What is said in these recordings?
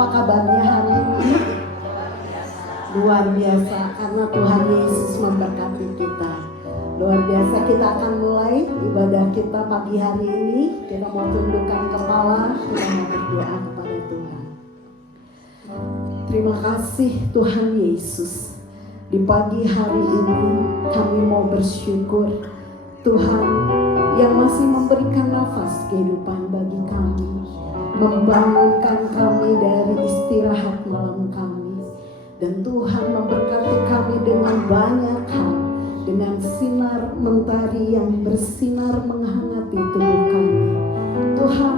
Apa kabarnya hari ini? Luar biasa, karena Tuhan Yesus memberkati kita. Luar biasa, kita akan mulai ibadah kita pagi hari ini. Kita mau tundukkan kepala, kita mau berdoa kepada Tuhan. Terima kasih Tuhan Yesus. Di pagi hari ini kami mau bersyukur Tuhan yang masih memberikan nafas kehidupan bagi kami, membangunkan kami dari istirahat malam kami, dan Tuhan memberkati kami dengan banyak hal, dengan sinar mentari yang bersinar menghangati tubuh kami. Tuhan,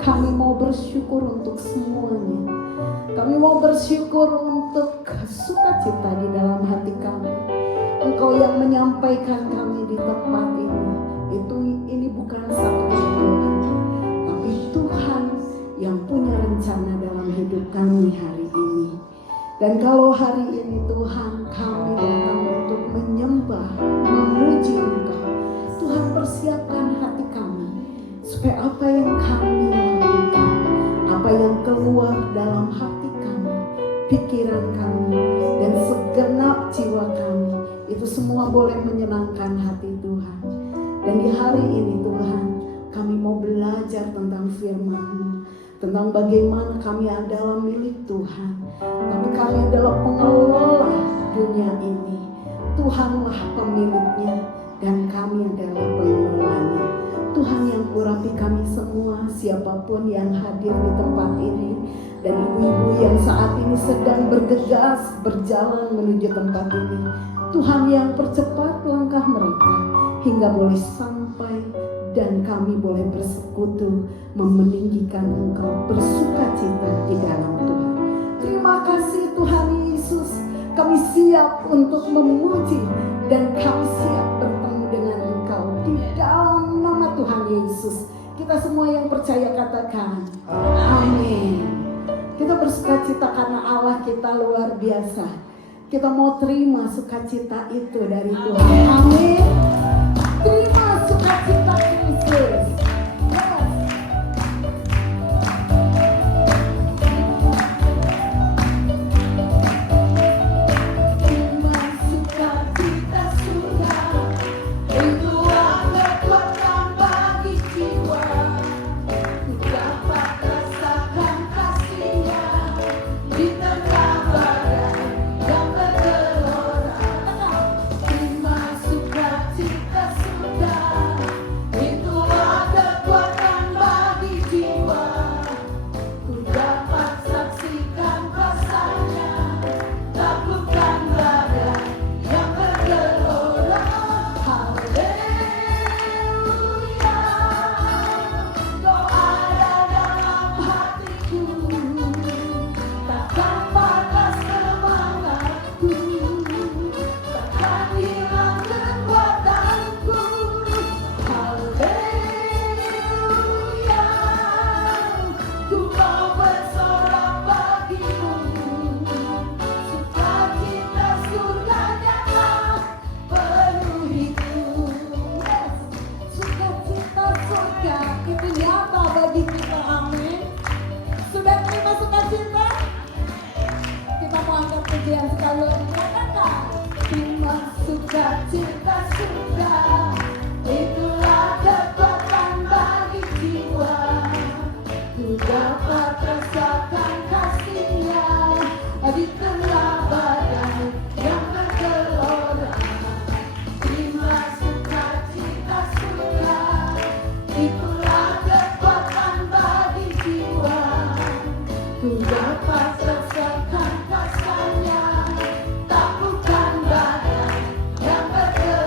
kami mau bersyukur untuk semuanya. Kami mau bersyukur untuk sukacita di dalam hati kami. Engkau yang menyampaikan kami di tempat ini. Ini bukan satu kebetulan, tapi Tuhan yang punya rencana dalam hidup kami hari ini. Dan kalau hari ini Tuhan, kami datang untuk menyembah, memuji Engkau. Tuhan, persiapkan hati kami supaya apa yang kami lakukan, apa yang keluar dalam hati kami, pikiran kami, dan segenap jiwa kami, itu semua boleh menyenangkan hati Tuhan. Dan di hari ini Tuhan, kami mau belajar tentang firman-Mu, tentang bagaimana kami adalah milik Tuhan, tapi kami adalah pengelola dunia ini. Tuhanlah pemiliknya dan kami adalah pengelolanya. Tuhan yang urapi kami semua, siapapun yang hadir di tempat ini, dan ibu-ibu yang saat ini sedang bergegas berjalan menuju tempat ini. Tuhan yang percepat langkah mereka hingga boleh sampai dan kami boleh bersekutu meninggikan Engkau, bersukacita di dalam Tuhan. Terima kasih Tuhan Yesus. Kami siap untuk memuji dan kami siap bertemu dengan Engkau di dalam nama Tuhan Yesus. Kita semua yang percaya katakan amin. Kita bersukacita karena Allah kita luar biasa. Kita mau terima sukacita itu dari Tuhan. Amin. Terima sukacita Kristus. Tak bukan badan yang bergerak.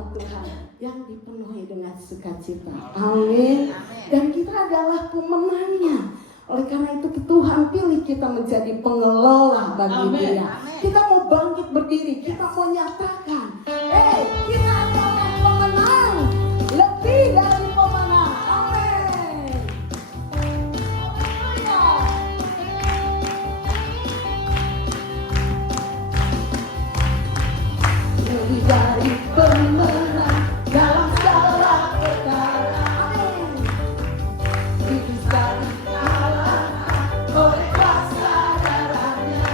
umat Tuhan yang dipenuhi dengan sukacita. Amin. Dan kita adalah pemenangnya. Oleh karena itu Tuhan pilih kita menjadi pengelola bagi Dia. Kita mau bangkit berdiri, kita mau nyatakan, kita adalah pemenang, lebih dari pemenang. Amin. Lebih dari pemenang dalam segala perkara. Amin. Bisa dikalahkan oleh kuasa darahnya.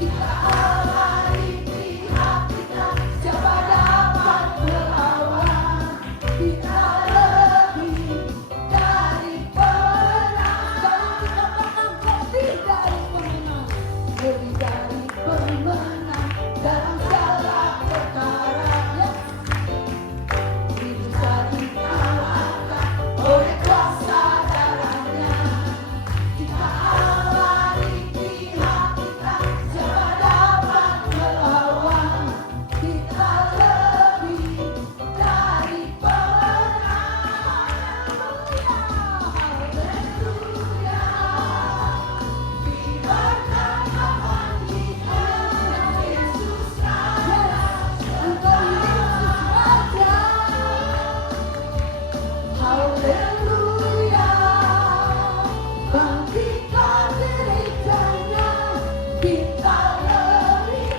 Kita Allah di pihak kita, siapa dapat melawan? Kita lebih dari pemenang. Kalau kita menang, lebih dari pemenang. Lebih dari pemenang dalam segala perkara. Yes. Bisa dikalahkan oleh kuasa darahnya. Kita Allah di pihak kita, siapa dapat melawan? Kita lebih dari pemenang. Haleluya, biarkan Tuhan kita, Yesus Raja, Engkau Yesus Raja. Haleluya, bangkitlah gerejanya, kita lebih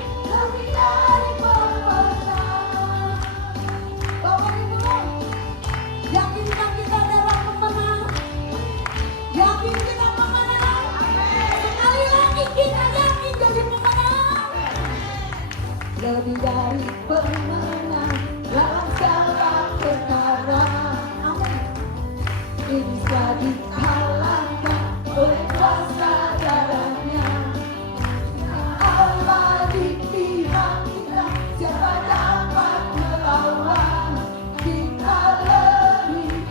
dari pemenang. Bapak Ibu, yakinkah kita adalah pemenang? Yakin kita pemenang? Sekali lagi kita yakin jadi pemenang. Lebih dari pemenang dalam segala perkara. Amin. Bisa dikalahkan oleh kuasa darahnya. Allah di pihak kita, siapa dapat melawan? Kita lebih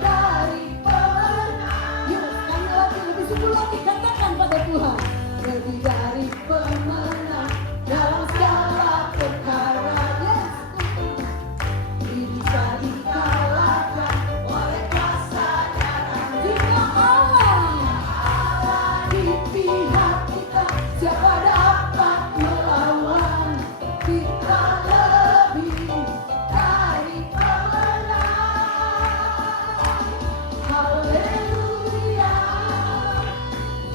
dari pemenang. Yuk sekali lagi, lebih sungguh lagi katakan pada Tuhan. Lebih dari pemenang dalam segala perkara. Yes. Bisa dikalahkan oleh kuasa darahnya. Jika Allah di pihak kita, siapa dapat melawan? Kita lebih dari pemenang. Haleluya,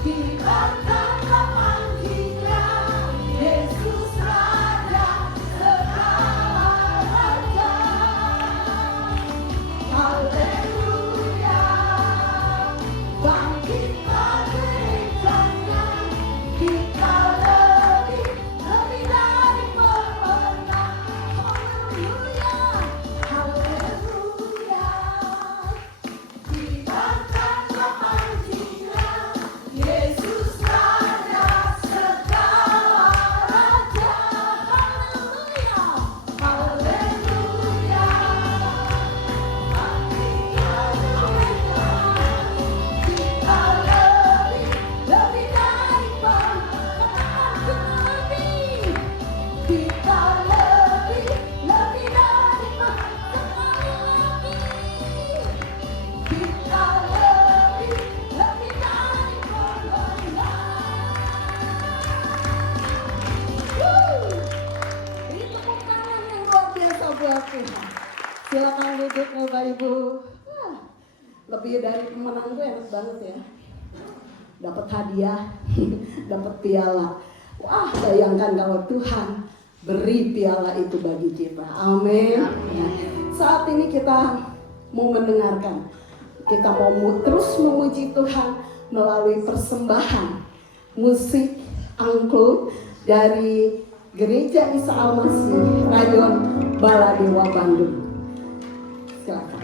kibarkan panjinya, Yesus Raja, segala raja. Haleluya, bangkitlah gerejanya, kita lebih dari pemenang. Haleluya, haleluya, kibarkanlah panjinya, Yesus Raja, segala raja. Haleluya, haleluya, kita lebih dari pemenang. Kita lebih dari pemenang. Kita lebih dari pemenang. Ini tepuk tangan yang luar biasa buat Tuhan. Silakan duduk Bapak Ibu. Lebih dari pemenang itu enak banget ya. Dapat hadiah, dapat piala. Wah, bayangkan kalau Tuhan beri piala itu bagi kita. Amin. Nah, saat ini kita mau mendengarkan, kita mau terus memuji Tuhan melalui persembahan musik angklung dari Gereja Isa Al-Masih Rayon Baladewa Bandung. Silakan.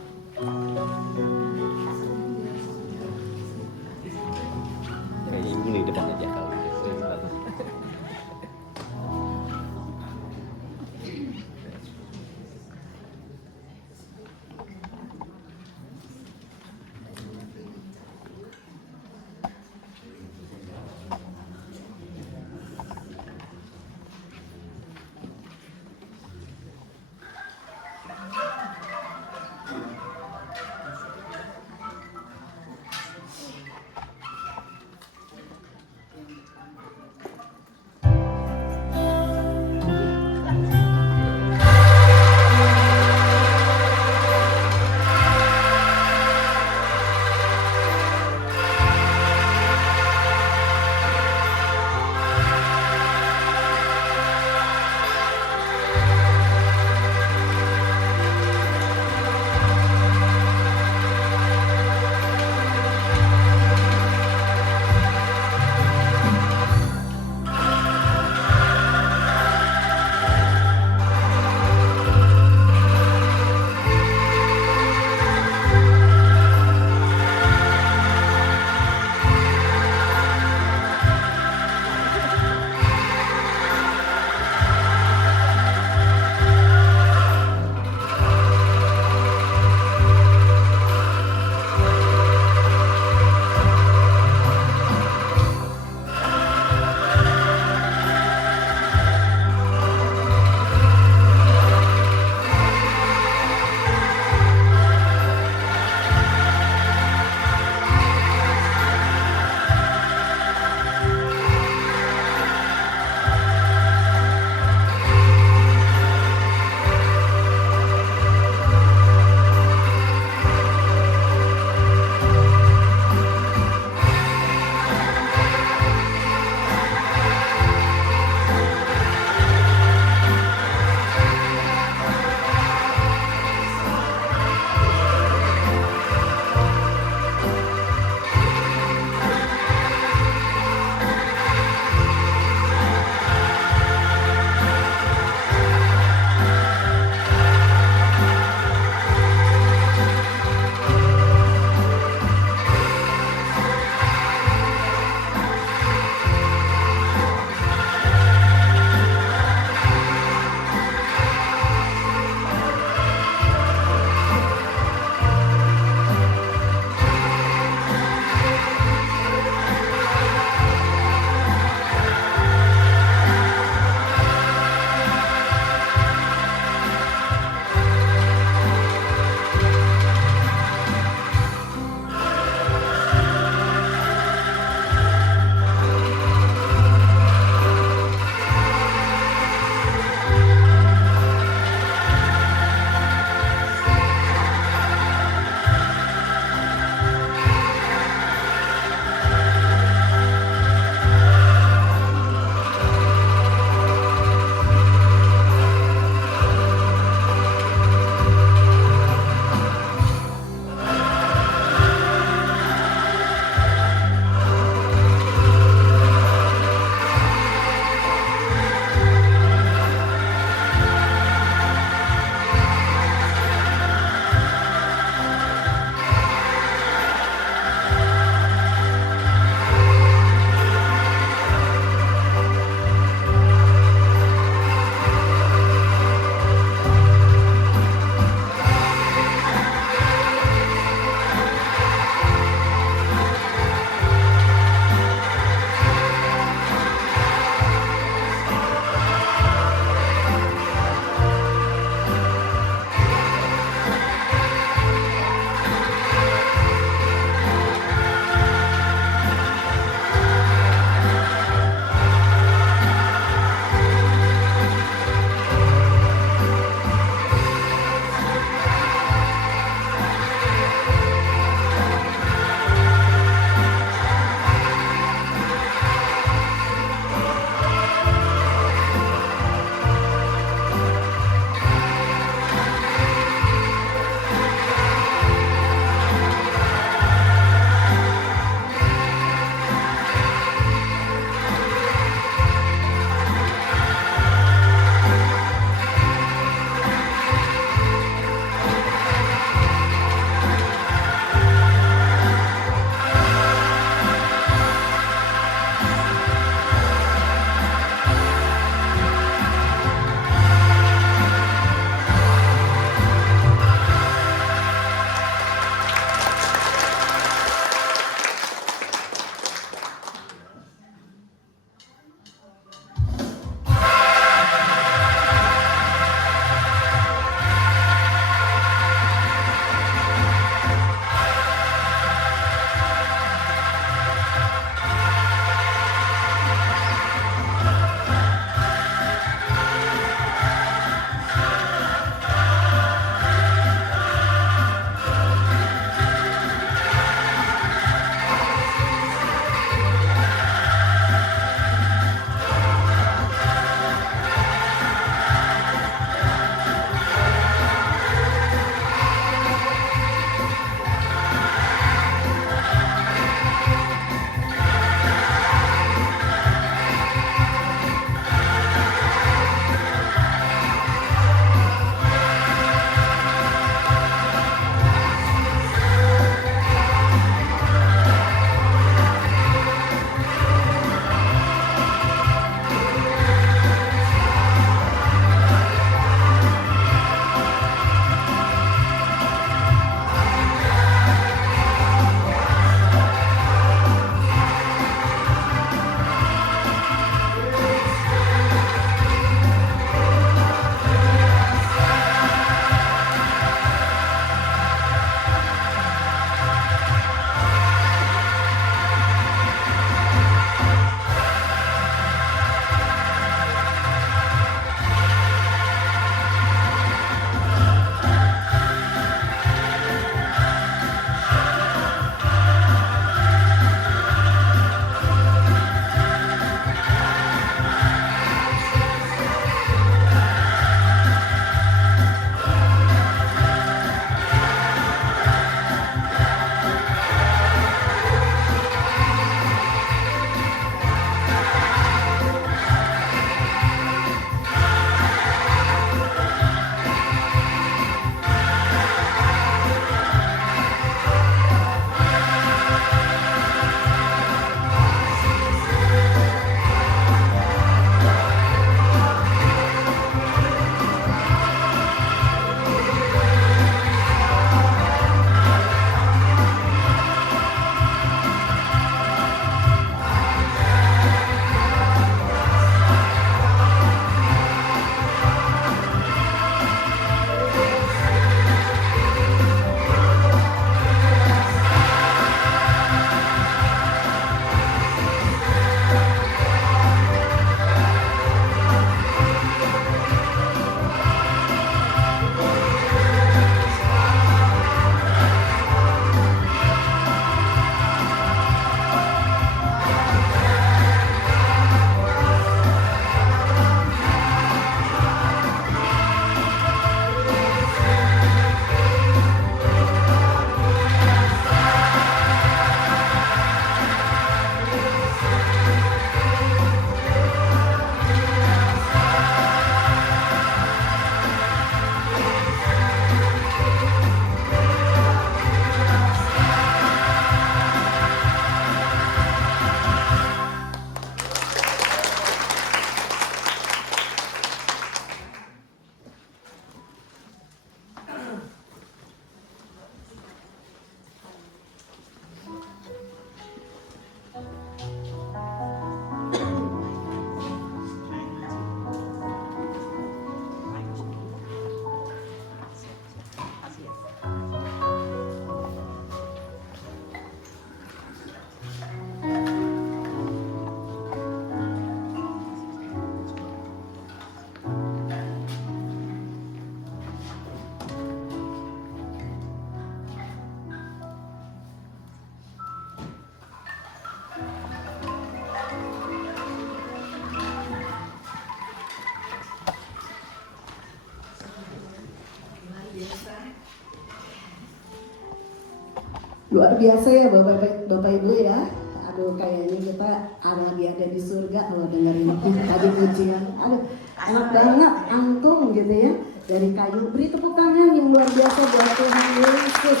Luar biasa ya Bapak Ibu ya. Aduh, kayaknya kita ada di surga kalau dengerin tadi pujian. Aduh, enak banget, angklung gitu ya. Dari kayu. Beri tepuk tangan yang luar biasa buat Tuhan Yesus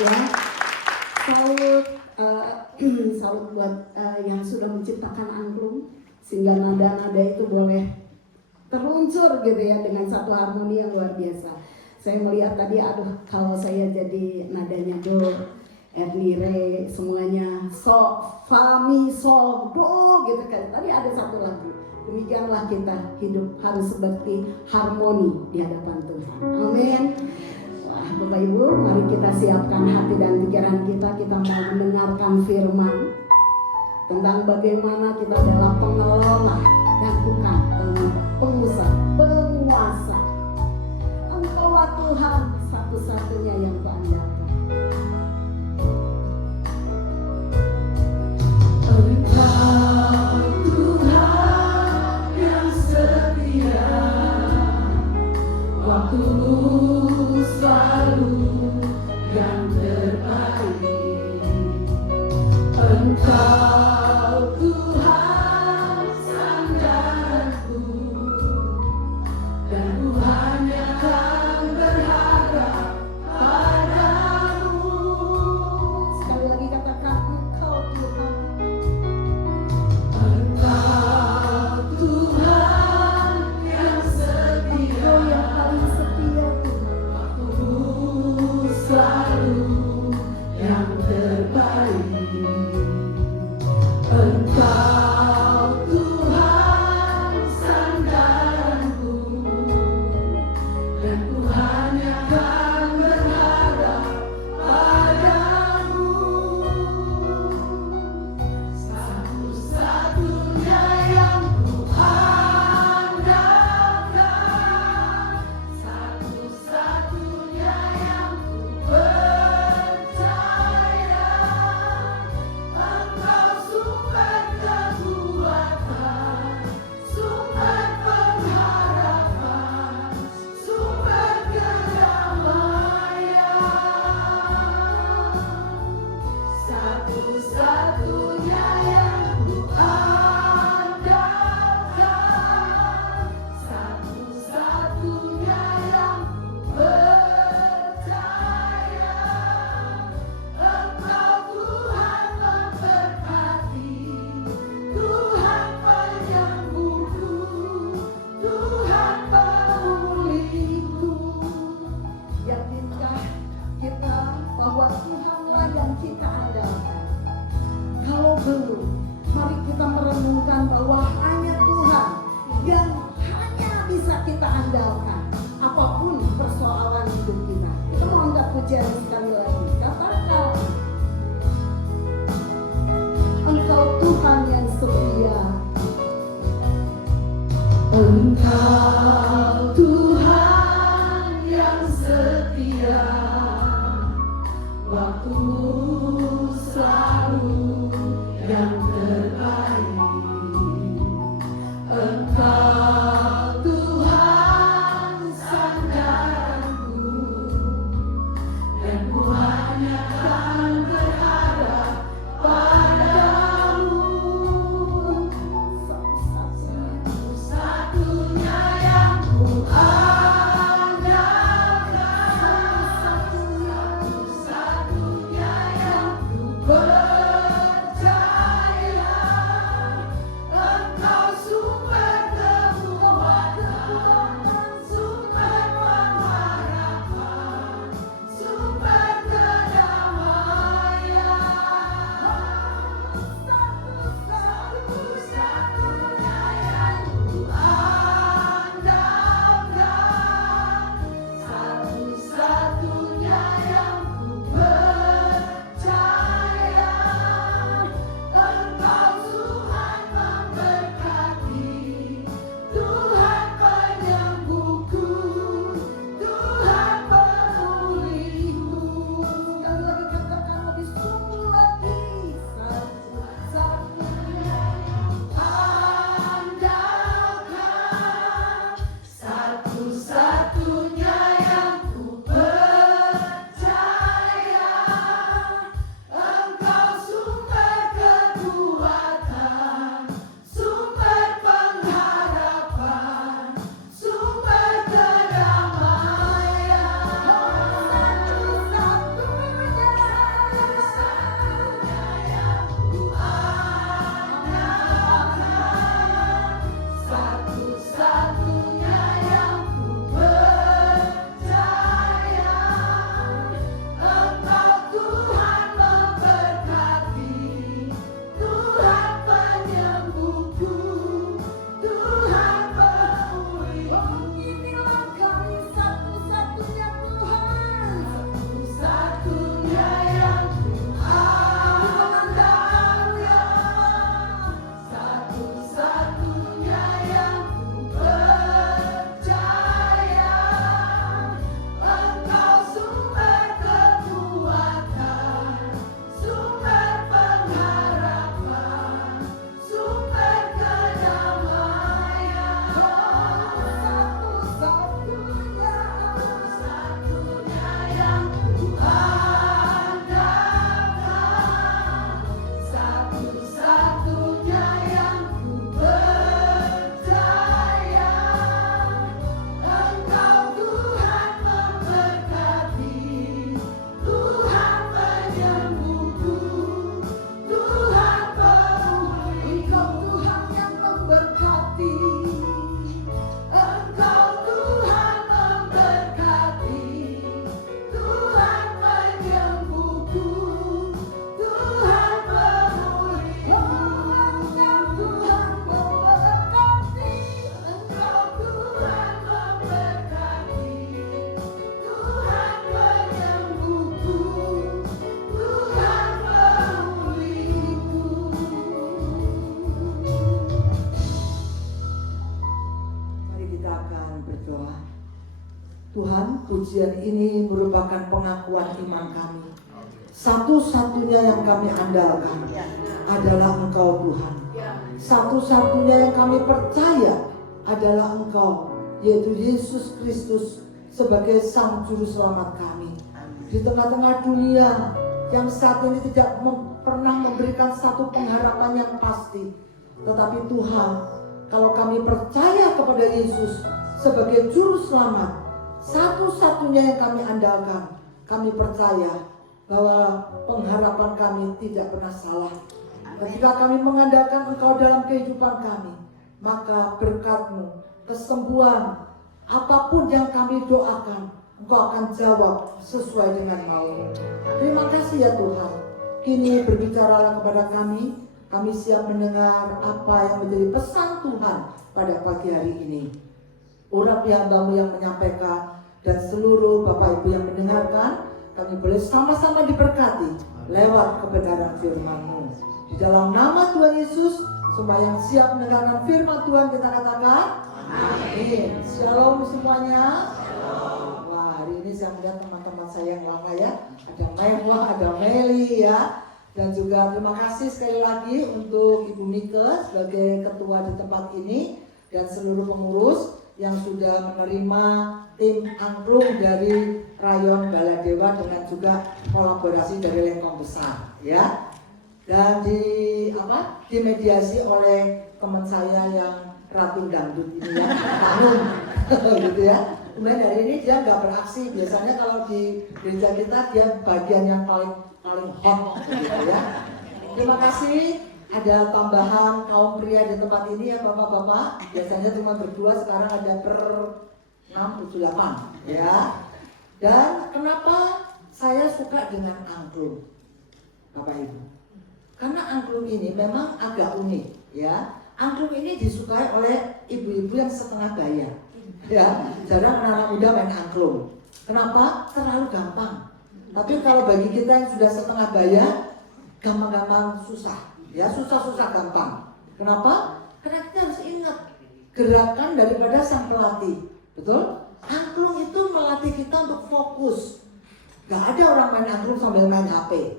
ya. Salut, salut buat yang sudah menciptakan angklung sehingga nada-nada itu boleh terluncur gitu ya dengan satu harmoni yang luar biasa. Saya melihat tadi, aduh, kalau saya jadi nadanya do, Erni, re, semuanya so, fa, mi, sol, do gitu kan. Tadi ada satu lagu. Demikianlah kita hidup harus seperti harmoni di hadapan Tuhan. Amin. Wah, Bapak Ibu, mari kita siapkan hati dan pikiran kita. Kita mau mendengarkan firman tentang bagaimana kita adalah pengelola dan bukan penguasa. Engkaulah Tuhan satu-satunya yang kuandalkan. Engkau Tuhan yang setia, waktu-Mu selalu yang terbaik. Engkau Tuhan sandaranku, dan ku hanya akan berharap padamu. Sekali lagi katakan, Engkau Tuhan. Engkau Tuhan yang setia, Engkau yang paling setia Tuhan. Waktu-Mu selalu yang terbaik. Engkau Tuhan sandaranku, dan ku hanya akan berharap padamu. Satu-satunya yang ku andalkan, satu-satunya yang ku percaya. Engkau sumber kekuatan, sumber pengharapan, sumber kedamaian. Satu-satunya yang ku andalkan, satu-satunya yang ku percaya. Engkau Tuhan memberkati, Tuhan penyembuhku, Tuhan pemulihku. Yakinkah kita bahwa Tuhanlah yang kita andalkan? Kalau belum, mari kita merenungkan bahwa hanya Tuhan yang hanya bisa kita andalkan apapun persoalan hidup kita. Kita mau angkat pujian sekali lagi. Katakan, Engkau Tuhan yang setia. Engkau Tuhan yang setia, waktu-Mu selalu yang terbaik. Engkau Tuhan sandaranku, dan ku hanya akan berharap padamu. Satu-satunya yang ku andalkan, satu-satunya yang ku percaya. pujian ini merupakan pengakuan iman kami. Satu-satunya yang kami andalkan adalah Engkau Tuhan. Satu-satunya yang kami percaya adalah Engkau, yaitu Yesus Kristus sebagai Sang Juru Selamat kami. Di tengah-tengah dunia yang saat ini tidak pernah memberikan satu pengharapan yang pasti, tetapi Tuhan, kalau kami percaya kepada Yesus sebagai Juru Selamat, satu-satunya yang kami andalkan, kami percaya bahwa pengharapan kami tidak pernah salah. Ketika kami mengandalkan Engkau dalam kehidupan kami, maka berkat-Mu, kesembuhan, apapun yang kami doakan, Engkau akan jawab sesuai dengan mau-Mu. Terima kasih ya Tuhan. Kini berbicaralah kepada kami. Kami siap mendengar apa yang menjadi pesan Tuhan pada pagi hari ini. Urapi hamba-Mu yang menyampaikan dan seluruh Bapak Ibu yang mendengarkan, kami boleh sama-sama diberkati lewat kebenaran firman-Mu. Di dalam nama Tuhan Yesus, semua yang siap mendengarkan firman Tuhan kita katakan amin. Shalom semuanya. Wah, hari ini saya melihat teman-teman saya yang lama ya. Ada Mewah, ada Meli ya. Dan juga terima kasih sekali lagi untuk Ibu Mike sebagai ketua di tempat ini dan seluruh pengurus yang sudah menerima tim angklung dari Rayon Baladewa dengan juga kolaborasi dari Lengkong Besar ya. Dan dimediasi oleh teman saya yang Ratu Dangdut ini ya, Tanung gitu ya. Kemudian hari ini dia nggak beraksi. Biasanya kalau di gereja kita dia bagian yang paling hot gitu ya. Terima kasih. Ada tambahan kaum pria di tempat ini ya bapak-bapak. Biasanya cuma berdua, sekarang ada per 6, 7, 8 ya. Dan kenapa saya suka dengan angklung, Bapak Ibu? Karena angklung ini memang agak unik ya. Angklung ini disukai oleh ibu-ibu yang setengah bayar ya. Jarang anak-anak muda main angklung. Kenapa? Terlalu gampang. Tapi kalau bagi kita yang sudah setengah bayar, gampang-gampang susah. Ya susah-susah gampang. Kenapa? Karena kita harus ingat gerakan daripada sang pelatih. Betul? Angklung itu melatih kita untuk fokus. Gak ada orang main angklung sambil main HP.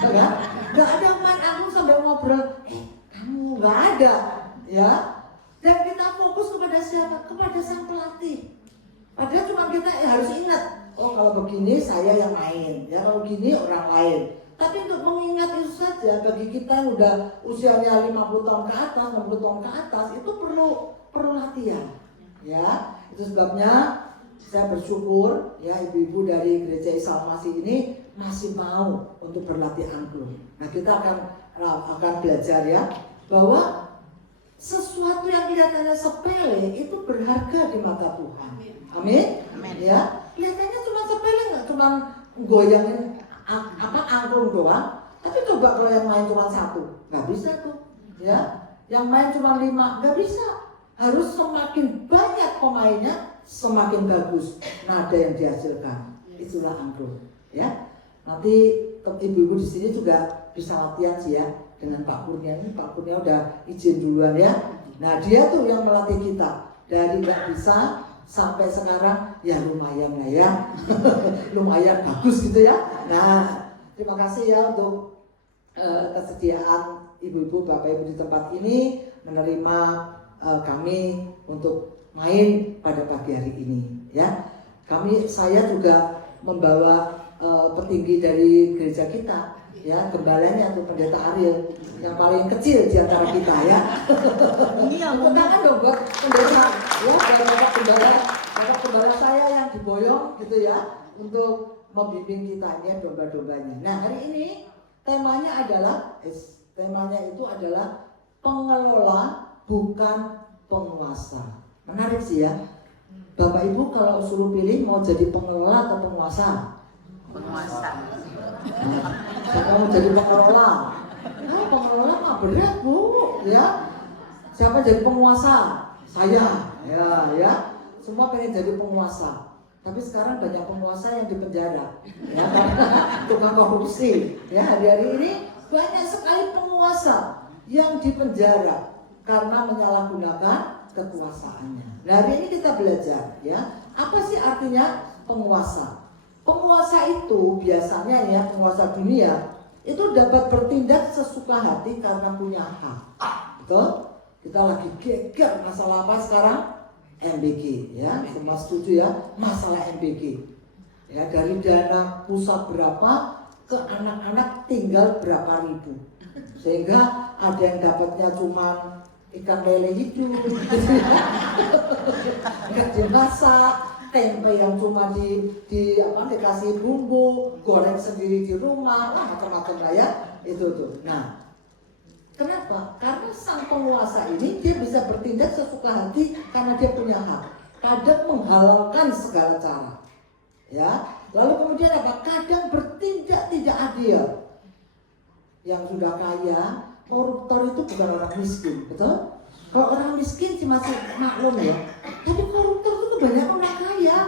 Ya? Gak ada main angklung sambil ngobrol. Kamu gak ada. Ya. Dan kita fokus kepada siapa? Kepada sang pelatih. Padahal cuma kita harus ingat. Oh kalau begini saya yang main. Ya kalau begini orang lain. Tapi untuk mengingat itu saja bagi kita yang udah usianya 50 tahun ke atas, 60 tahun ke atas itu perlu latihan. Ya, itu sebabnya saya bersyukur ya ibu-ibu dari Gereja Salmasi ini masih mau untuk berlatih angklung. Nah, kita akan belajar ya bahwa sesuatu yang kelihatannya sepele itu berharga di mata Tuhan. Amin. Amin. Ya, kelihatannya cuma sepele, nggak cuma goyangin angklung doang, tapi coba kalau yang main cuma 1, nggak bisa tuh, ya. Yang main cuma 5, nggak bisa. Harus semakin banyak pemainnya, semakin bagus nada yang dihasilkan. Itulah angklung, ya. Nanti ibu-ibu di sini juga bisa latihan sih ya dengan Pak Kurnia. Ini Pak Kurnia udah izin duluan ya. Nah dia tuh yang melatih kita dari nggak bisa sampai sekarang ya lumayan lah ya. Lumayan bagus gitu ya. Nah terima kasih ya untuk kesediaan ibu-ibu bapak-ibu di tempat ini menerima kami untuk main pada pagi hari ini ya. Saya juga membawa petinggi dari gereja kita ya, gembalanya tuh Pendeta Ariel yang paling kecil di antara kita ya. Tepuk tangan dong buat pendeta ya, bapak gembala saya yang diboyong gitu ya untuk membimbing kita ini domba-dombanya. Nah hari ini temanya itu adalah pengelola bukan penguasa. Menarik sih ya. Bapak Ibu kalau suruh pilih mau jadi pengelola atau penguasa? Penguasa. Siapa mau jadi pengelola? Pengelola mah berat Bu, ya. Siapa jadi penguasa? Saya, ya. Semua pengen jadi penguasa. Tapi sekarang banyak penguasa yang dipenjara, ya, karena tukang korupsi. Ya, hari ini banyak sekali penguasa yang dipenjara karena menyalahgunakan kekuasaannya. Nah, hari ini kita belajar, ya, apa sih artinya penguasa. Penguasa itu biasanya ya, penguasa dunia itu dapat bertindak sesuka hati karena punya hak. Betul? Kita lagi geger masalah apa sekarang? MBG ya, semua setuju ya, masalah MBG. Ya, dari dana pusat berapa ke anak-anak tinggal berapa ribu. Sehingga ada yang dapatnya cuma ikan lele hidup, nggak dimasak, tempe yang cuma dikasih bumbu, goreng sendiri di rumah, macam-macam lah ya, itu tuh. Nah, kenapa? Karena sang penguasa ini dia bisa bertindak sesuka hati karena dia punya hak. Kadang menghalalkan segala cara, ya. Lalu kemudian apa? Kadang bertindak tidak adil. Yang sudah kaya, koruptor itu bukan orang miskin, betul? Kalau orang miskin sih masih maklum ya. Tapi koruptor itu kebanyakan orang kaya,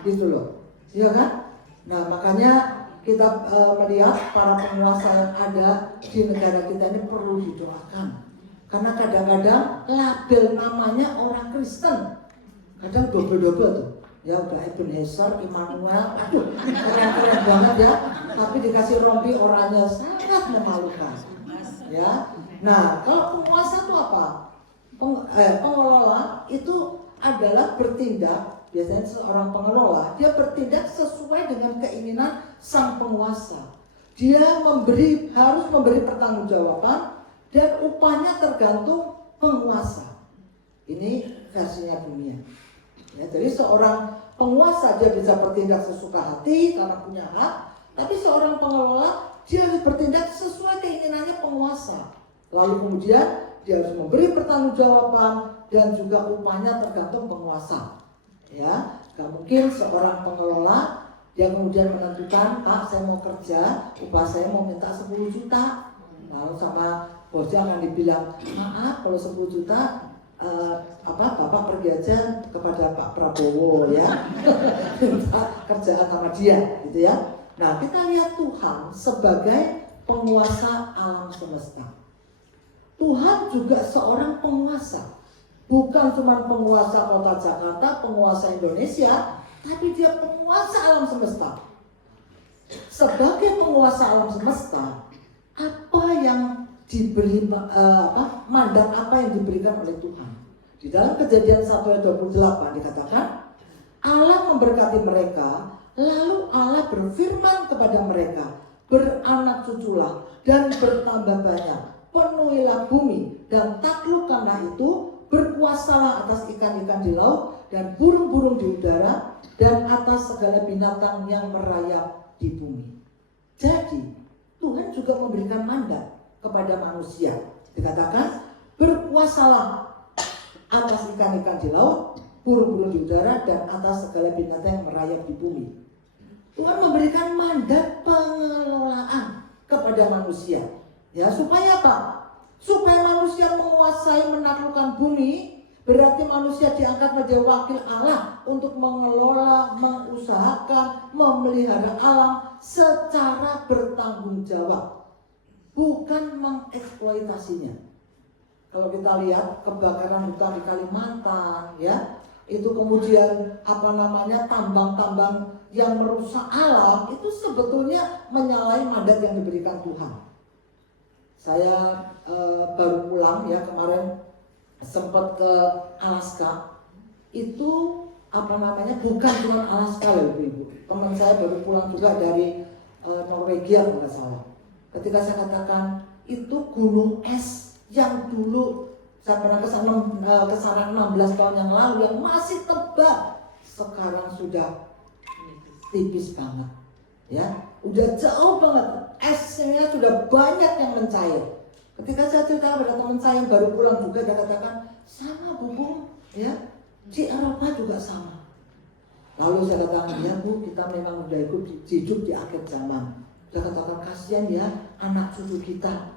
gitu loh, ya kan? Nah makanya kita melihat para penguasa yang ada di negara kita ini perlu didoakan. Karena kadang-kadang label namanya orang Kristen, kadang double-double tuh. Ya udah Ebenezer, Immanuel, aduh keren-keren banget ya. Tapi dikasih rompi orangnya sangat memalukan. Ya, nah kalau penguasa itu apa? Pengelola itu adalah bertindak, biasanya seorang pengelola dia bertindak sesuai dengan keinginan sang penguasa. Dia harus memberi pertanggungjawaban dan upahnya tergantung penguasa. Ini versinya dunia. Ya, jadi seorang penguasa dia bisa bertindak sesuka hati karena punya hak, tapi seorang pengelola dia harus bertindak sesuai keinginannya penguasa. Lalu kemudian dia harus memberi pertanggungjawaban dan juga upahnya tergantung penguasa. Ya, gak mungkin seorang pengelola dia kemudian menentukan, Pak saya mau kerja, upah saya mau minta 10 juta. Lalu sama bosnya akan dibilang, maaf kalau 10 juta Bapak pergi aja kepada Pak Prabowo ya, minta kerjaan sama dia, gitu ya. Nah kita lihat Tuhan sebagai penguasa alam semesta. Tuhan juga seorang penguasa, bukan cuma penguasa kota Jakarta, penguasa Indonesia, tapi dia penguasa alam semesta. Sebagai penguasa alam semesta, apa yang diberi mandat apa yang diberikan oleh Tuhan? Di dalam Kejadian 1 ayat 28 dikatakan, Allah memberkati mereka, lalu Allah berfirman kepada mereka, beranak cuculah dan bertambah banyak, penuhilah bumi dan taklukkanlah itu, berkuasalah atas ikan-ikan di laut dan burung-burung di udara dan atas segala binatang yang merayap di bumi. Jadi Tuhan juga memberikan mandat kepada manusia. Dikatakan berkuasalah atas ikan-ikan di laut, burung-burung di udara dan atas segala binatang yang merayap di bumi. Tuhan memberikan mandat pengelolaan kepada manusia. Ya, supaya apa? Supaya manusia menguasai menaklukkan bumi, berarti manusia diangkat menjadi wakil Allah untuk mengelola, mengusahakan, memelihara alam secara bertanggung jawab, bukan mengeksploitasinya. Kalau kita lihat kebakaran hutan di Kalimantan, ya, itu kemudian tambang-tambang yang merusak alam, itu sebetulnya menyalahi mandat yang diberikan Tuhan. Saya baru pulang ya kemarin, sempat ke Alaska. Itu bukan cuma Alaska loh ibu-ibu. Teman saya baru pulang juga dari Norwegia kalau nggak salah. Ketika saya katakan itu gunung es yang dulu saya pernah kesana 16 tahun yang lalu yang masih tebal, sekarang sudah tipis banget, ya, udah jauh banget, esnya sudah banyak yang mencair. Ketika saya cerita pada teman saya yang baru pulang juga, dia katakan sama Bu, ya, di Eropa juga sama. Lalu saya katakan, ya Bu, kita memang udah hidup di akhir zaman. Dia katakan kasihan ya anak cucu kita.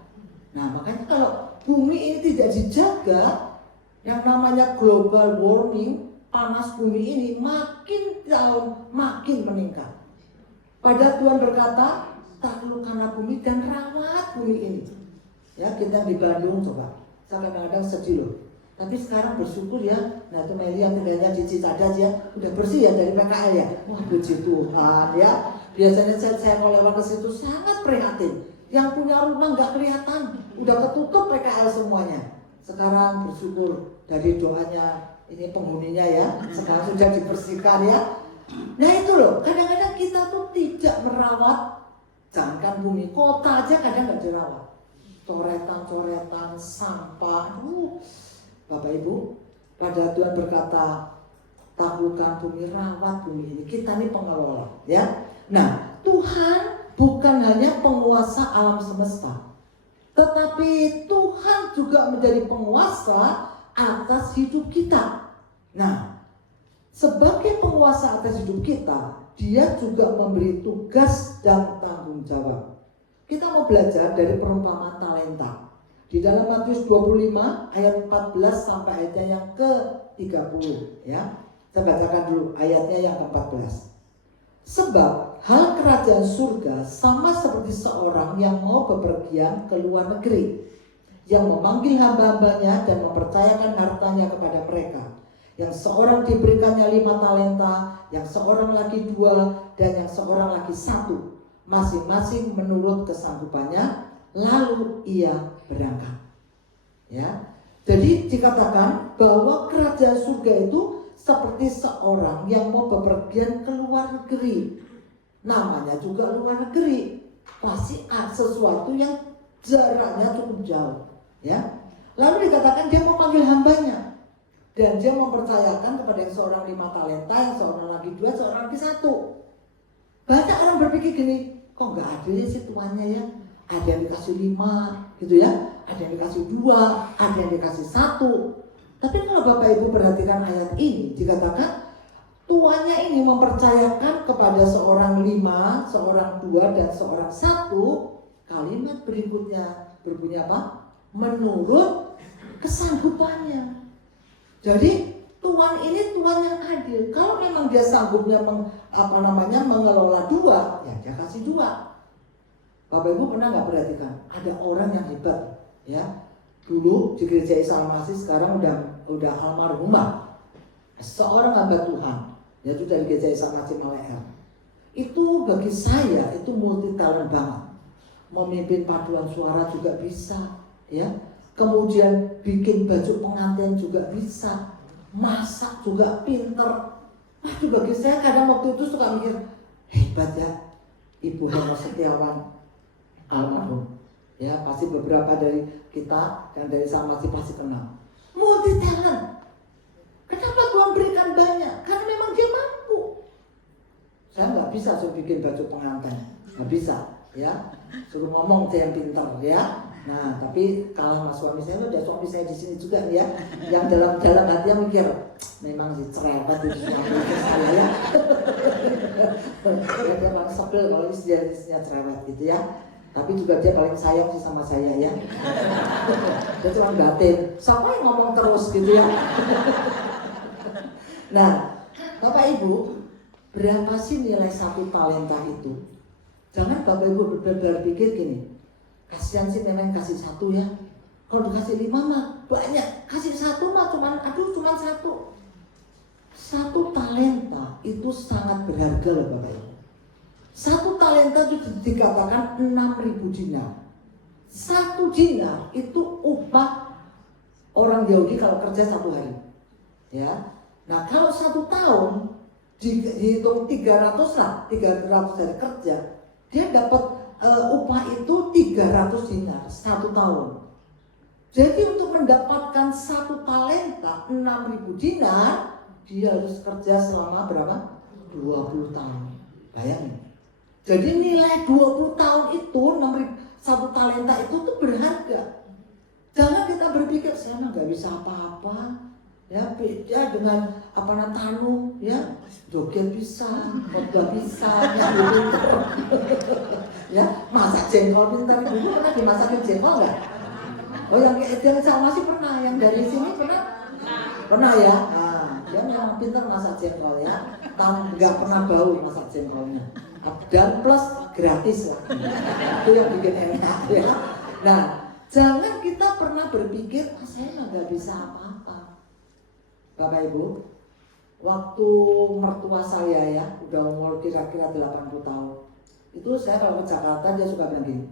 Nah makanya kalau bumi ini tidak dijaga, yang namanya global warming, panas bumi ini makin tahun makin meningkat. Padahal Tuhan berkata, taklukkanlah bumi dan rawat bumi ini. Ya, kita di Bandung coba, saya kadang-kadang sedih loh. Tapi sekarang bersyukur ya. Nah itu Meli yang tinggalnya di Cicadas ya, udah bersih ya dari PKL ya. Wah puji Tuhan ya. Biasanya saya kalau lewat ke situ sangat prihatin. Yang punya rumah nggak kelihatan, udah ketutup PKL semuanya. Sekarang bersyukur dari doanya ini penghuninya ya, sekarang sudah dibersihkan ya. Nah itu loh, kadang-kadang kita tuh tidak merawat, jangankan bumi, kota aja kadang nggak dirawat. Coretan-coretan, sampah, Bapak Ibu, pada Tuhan berkata, taklukkan bumi, rawat bumi ini. Kita ini pengelola ya. Nah Tuhan bukan hanya penguasa alam semesta, tetapi Tuhan juga menjadi penguasa atas hidup kita. Nah, sebagai penguasa atas hidup kita, Dia juga memberi tugas dan tanggung jawab. Kita mau belajar dari perumpamaan talenta. Di dalam Matius 25 ayat 14 sampai ayatnya yang ke-30 ya. Saya bacakan dulu ayatnya yang ke-14. Sebab hal kerajaan surga sama seperti seorang yang mau bepergian ke luar negeri, yang memanggil hamba-hambanya dan mempercayakan hartanya kepada mereka. Yang seorang diberikannya 5 talenta, yang seorang lagi 2, dan yang seorang lagi 1, masing-masing menurut kesanggupannya, lalu ia berangkat. Ya, jadi dikatakan bahwa kerajaan surga itu seperti seorang yang mau bepergian ke luar negeri. Namanya juga luar negeri, pasti sesuatu yang jaraknya cukup jauh ya. Lalu dikatakan dia mau panggil hambanya, dan dia mempercayakan kepada yang seorang 5 talenta, yang seorang lagi 2, seorang lagi 1. Banyak orang berpikir gini, kok nggak adil sih tuannya ya. Ada yang dikasih 5 gitu ya, ada yang dikasih 2, ada yang dikasih 1. Tapi kalau Bapak Ibu perhatikan ayat ini, dikatakan tuannya ini mempercayakan kepada seorang 5, seorang 2, dan seorang 1. Kalimat berikutnya berbunyi apa? Menurut kesanggupannya. Jadi Tuhan ini Tuhan yang adil. Kalau memang dia sanggupnya mengelola 2, ya dia kasih 2. Bapak Ibu pernah nggak perhatikan? Ada orang yang hebat, ya. Dulu di gereja Isa Al-Masih, sekarang udah almarhumah. Seorang hamba Tuhan, yaitu dari gereja Isa Al-Masih Malaya. Itu bagi saya itu multi talent banget. Memimpin paduan suara juga bisa, ya. Kemudian bikin baju pengantin juga bisa, masak juga pinter. Waduh, bagi saya kadang waktu itu suka mikir, hebat ya Ibu Heno Setiawan almarhum. Ya, pasti beberapa dari kita dan dari sama masih pasti kenal. Multi talent. Kenapa Tuhan berikan banyak? Karena memang dia mampu. Saya nggak bisa suruh bikin baju pengantin, nggak bisa, ya. Suruh ngomong saya yang pinter, ya. Nah, tapi kalau mas suami saya, udah suami saya di sini juga nih ya, yang dalam hati yang mikir, memang sih cerewet itu suami saya ya. Dia paling sebel kalau istrinya cerewet gitu ya. Tapi juga dia paling sayang sih sama saya ya. Dia cuma batin, siapa yang ngomong terus gitu ya. Nah, Bapak Ibu, berapa sih nilai 1 talenta itu? Jangan Bapak Ibu berpikir gini, kasihan sih memang kasih 1 ya. Kalau dikasih 5 mah banyak, kasih 1 mah cuma 1. 1 talenta itu sangat berharga loh Bapak Ibu. 1 talenta itu dikatakan 6.000 dinar. 1 dinar itu upah orang Yahudi kalau kerja 1 hari. Ya. Nah kalau 1 tahun dihitung 300 hari kerja, dia dapat upah itu 300 dinar 1 tahun. Jadi untuk mendapatkan 1 talenta 6.000 dinar, dia harus kerja selama berapa? 20 tahun. Bayangin. Jadi nilai 20 tahun itu 1 talenta itu tuh berharga. Jangan kita berpikir saya mah nggak bisa apa-apa, ya beda dengan Tanu, ya joget bisa, khotbah bisa, ya masak jengkol pintar. Dulu pernah dimasakin jengkol nggak? Oh yang sama sih pernah, yang dari sini pernah ya. Nah, dia memang pintar masak jengkol ya, nggak pernah bau masak jengkolnya. Dan plus gratis lah, itu yang bikin enak ya. Nah, jangan kita pernah berpikir saya nggak bisa apa-apa. Bapak Ibu, waktu mertua saya ya, udah umur kira-kira 80 tahun. Itu saya kalau ke Jakarta dia suka bilang gini,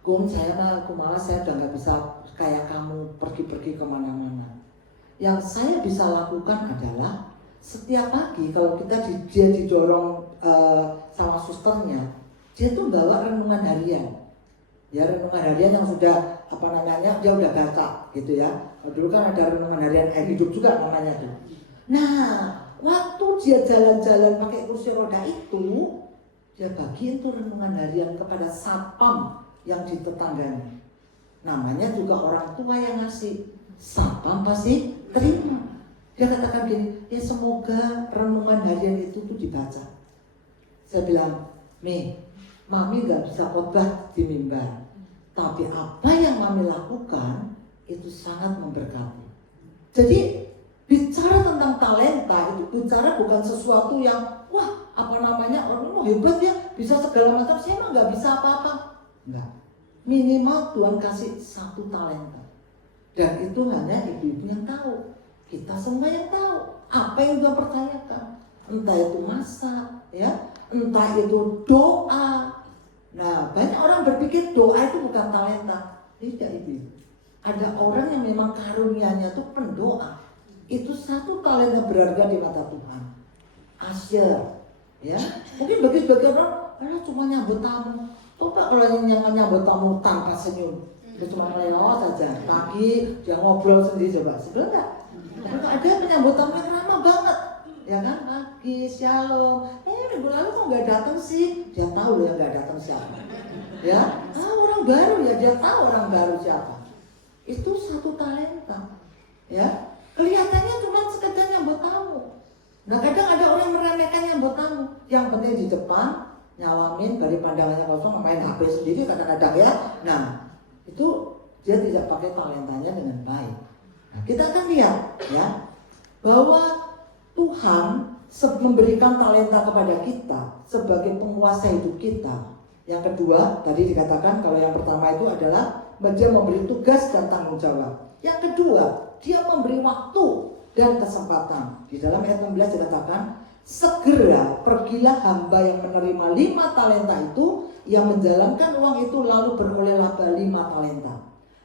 Gung, aku malah saya udah gak bisa kayak kamu pergi-pergi kemana-mana. Yang saya bisa lakukan adalah setiap pagi kalau dia didorong sama susternya, dia tuh bawa renungan harian. Ya, renungan harian yang sudah dia udah baca gitu ya. Dulu kan ada renungan harian air hidup juga namanya tuh. Nah, waktu dia jalan-jalan pakai kursi roda itu, dia bagiin tuh renungan harian kepada satpam yang di tetangganya. Namanya juga orang tua yang ngasih. Satpam pasti terima. Dia katakan gini, ya semoga renungan harian itu tuh dibaca. Saya bilang, Mami gak bisa khotbah di mimbar, tapi apa yang Mami lakukan itu sangat memberkati. Jadi bicara tentang talenta itu bicara bukan sesuatu yang orang hebat ya, bisa segala macam. Saya mah gak bisa apa-apa. Enggak. Minimal Tuhan kasih satu talenta. Dan itu hanya ibu-ibu yang tahu. Kita semua yang tahu apa yang Tuhan percayakan. Entah itu masak, ya, entah itu doa. Nah, banyak orang berpikir doa itu bukan talenta. Tidak, ibu. Ada orang yang memang karunianya itu pendoa. Itu satu talenta berharga di mata Tuhan. Asyir, ya. Mungkin bagi sebagian orang, cuma nyambut tamu. Coba kalau yang nyambut tamu tanpa senyum, dia cuma melewat saja. Pagi dia ngobrol sendiri coba. Sebenarnya enggak. Ada penyambut tamu yang ramah banget, ya kan? Pagi, shalom. Minggu lalu kok nggak datang sih? Dia tahu loh yang nggak datang siapa. Ya, orang baru ya, dia tahu orang baru siapa. Itu satu talenta, ya. Kelihatannya cuma sekedar nyambut tamu. Nah, kadang ada orang meremehkan nyambut tamu. Yang penting di depan nyawamin dari pandangannya kosong, main HP sendiri kadang-kadang ya. Nah, itu dia tidak pakai talentanya dengan baik. Nah, kita akan lihat ya bahwa Tuhan memberikan talenta kepada kita sebagai penguasa hidup kita. Yang kedua, tadi dikatakan kalau yang pertama itu adalah dia memberi tugas dan tanggung jawab. Yang kedua, dia memberi waktu dan kesempatan. Di dalam ayat 16 dikatakan, segera pergilah hamba yang menerima 5 talenta itu, yang menjalankan uang itu lalu beroleh laba 5 talenta.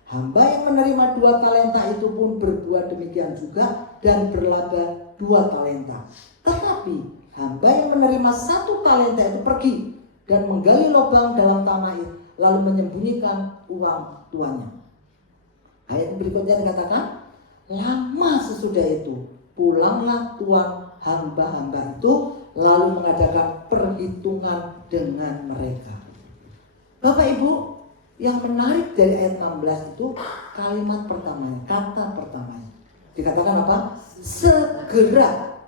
Hamba yang menerima 2 talenta itu pun berbuat demikian juga dan berlaba 2 talenta. Tetapi hamba yang menerima 1 talenta itu pergi dan menggali lubang dalam tanah itu, lalu menyembunyikan uang tuannya. Ayat berikutnya dikatakan, lama sesudah itu pulanglah tuan hamba-hamba itu lalu mengadakan perhitungan dengan mereka. Bapak Ibu, yang menarik dari ayat 16 itu kalimat pertamanya, kata pertamanya. Dikatakan apa? Segera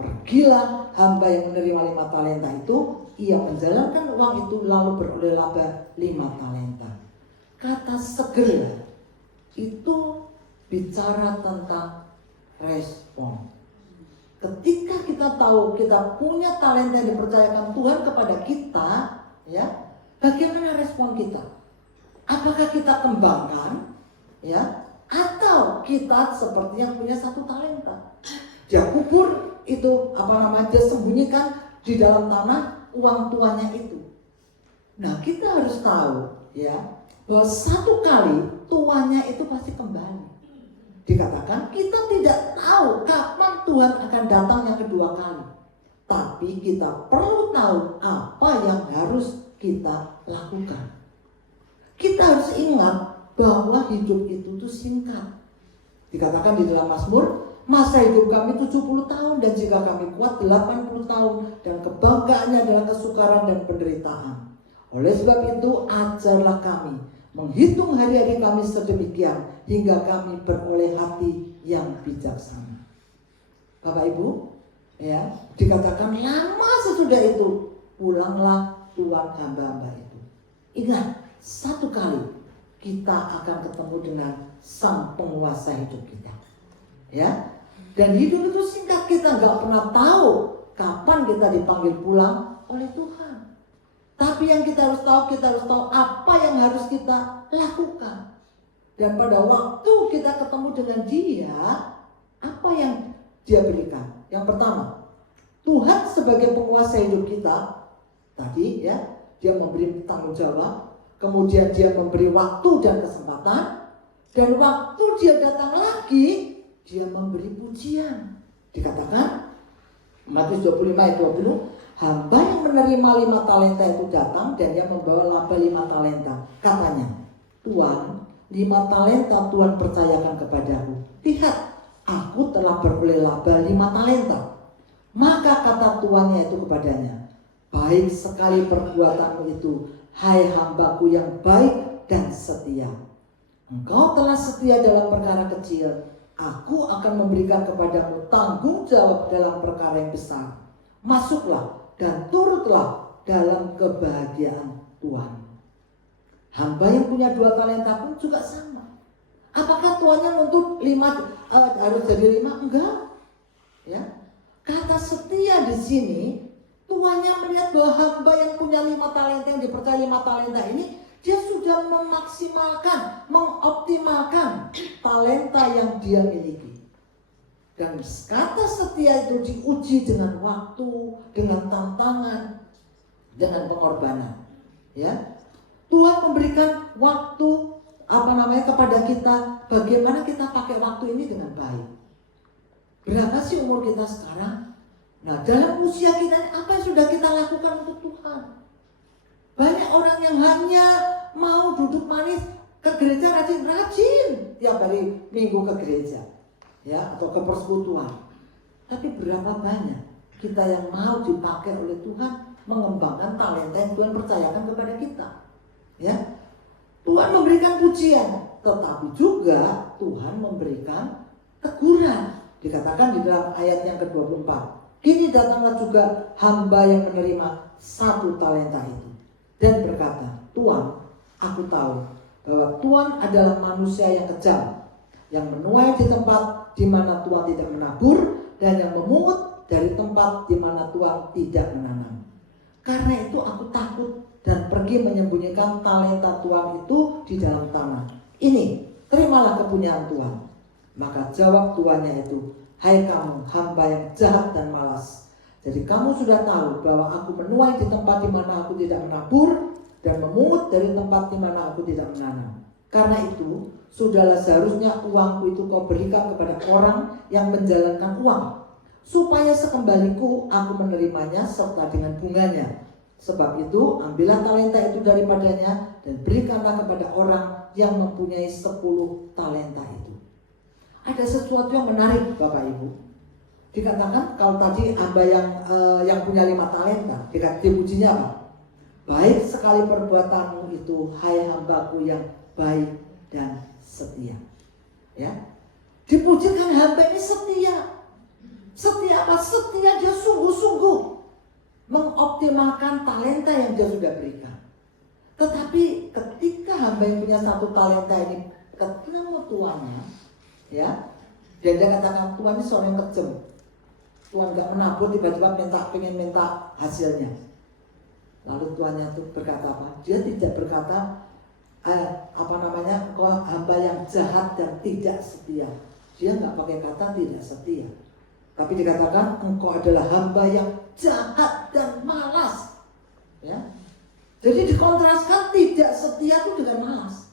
pergilah hamba yang menerima 5 talenta itu, ia menjalankan uang itu lalu beroleh laba 5 talenta. Kata segera itu bicara tentang respon. Ketika kita tahu kita punya talenta yang dipercayakan Tuhan kepada kita, ya, bagaimana respon kita? Apakah kita kembangkan, ya, atau kita seperti yang punya 1 talenta? Dia kubur itu dia sembunyikan di dalam tanah uang tuannya itu. Nah, kita harus tahu, ya, bahwa 1 kali tuannya itu pasti kembali. Dikatakan kita tidak tahu kapan Tuhan akan datang yang kedua kali. Tapi kita perlu tahu apa yang harus kita lakukan. Kita harus ingat bahwa hidup itu tuh singkat. Dikatakan di dalam Mazmur, masa hidup kami 70 tahun dan jika kami kuat 80 tahun dan kebanggaannya adalah kesukaran dan penderitaan. Oleh sebab itu ajarlah kami menghitung hari-hari kami sedemikian hingga kami beroleh hati yang bijaksana. Bapak Ibu, ya, dikatakan lama sesudah itu pulanglah tuan hamba-hamba itu. Ingat, 1 kali kita akan ketemu dengan sang penguasa hidup kita, ya. Dan hidup itu singkat, kita nggak pernah tahu kapan kita dipanggil pulang oleh Tuhan. Tapi yang kita harus tahu apa yang harus kita lakukan. Dan pada waktu kita ketemu dengan Dia, Apa yang dia berikan? Yang pertama, Tuhan sebagai penguasa hidup kita, tadi ya, dia memberi tanggung jawab, kemudian dia memberi waktu dan kesempatan, dan waktu dia datang lagi, dia memberi pujian. Dikatakan Matius 25 ayat 20, hamba yang menerima 5 talenta itu datang dan dia membawa laba 5 talenta. Katanya, Tuan, 5 talenta Tuhan percayakan kepadaku. Lihat, aku telah beroleh laba 5 talenta. Maka kata tuannya itu kepadanya, baik sekali perbuatanmu itu, hai hambaku yang baik dan setia. Engkau telah setia dalam perkara kecil, aku akan memberikan kepadamu tanggung jawab dalam perkara yang besar. Masuklah dan turutlah dalam kebahagiaan Tuhan. Hamba yang punya 2 talenta pun juga sama. Apakah tuannya nuntut 5 harus jadi 5? Enggak. Ya. Kata setia di sini, tuannya melihat bahwa hamba yang punya 5 talenta, yang dipercaya 5 talenta ini, dia sudah memaksimalkan, mengoptimalkan talenta yang dia miliki. Dan kata setia itu diuji dengan waktu, dengan tantangan, dengan pengorbanan. Ya, Tuhan memberikan waktu kepada kita, bagaimana kita pakai waktu ini dengan baik. Berapa sih umur kita sekarang? Nah, dalam usia kita apa yang sudah kita lakukan untuk Tuhan? Banyak orang yang hanya mau duduk manis ke gereja, rajin tiap hari minggu ke gereja, ya, atau ke persekutuan. Tapi berapa banyak kita yang mau dipakai oleh Tuhan mengembangkan talenta yang Tuhan percayakan kepada kita? Ya, Tuhan memberikan pujian, tetapi juga Tuhan memberikan teguran. Dikatakan di dalam ayat yang ke-24, kini datanglah juga hamba yang menerima 1 talenta itu dan berkata, Tuan, aku tahu bahwa Tuhan adalah manusia yang kejam, yang menuai di tempat di mana Tuhan tidak menabur, dan yang memungut dari tempat di mana Tuhan tidak menanam. Karena itu aku takut dan pergi menyembunyikan talenta Tuhan itu di dalam tanah. Ini, terimalah kepunyaan Tuhan. Maka jawab tuannya itu, hai kamu hamba yang jahat dan malas. Jadi kamu sudah tahu bahwa aku menuai di tempat di mana aku tidak menabur dan memungut dari tempat di mana aku tidak menanam. Karena itu, sudahlah seharusnya uangku itu kau berikan kepada orang yang menjalankan uang, supaya sekembaliku aku menerimanya serta dengan bunganya. Sebab itu, ambillah talenta itu daripadanya dan berikanlah kepada orang yang mempunyai 10 talenta itu. Ada sesuatu yang menarik Bapak Ibu. Dikatakan kalau tadi hamba yang punya 5 talenta, dipujinya apa? Baik sekali perbuatanmu itu, hai hambaku yang baik dan setia. Ya, dipujikan hamba ini setia. Setia apa? Setia, dia sungguh-sungguh mengoptimalkan talenta yang dia sudah berikan. Tetapi ketika hamba yang punya 1 talenta ini ketemu tuannya, ya, dan dia katakan Tuhan ini seorang yang kejam. Tuhan gak menabur, tiba-tiba pengen minta hasilnya. Lalu tuannya itu berkata apa? Dia tidak berkata kau hamba yang jahat dan tidak setia. Dia nggak pakai kata tidak setia, tapi dikatakan engkau adalah hamba yang jahat dan malas. Ya, jadi dikontraskan tidak setia itu dengan malas.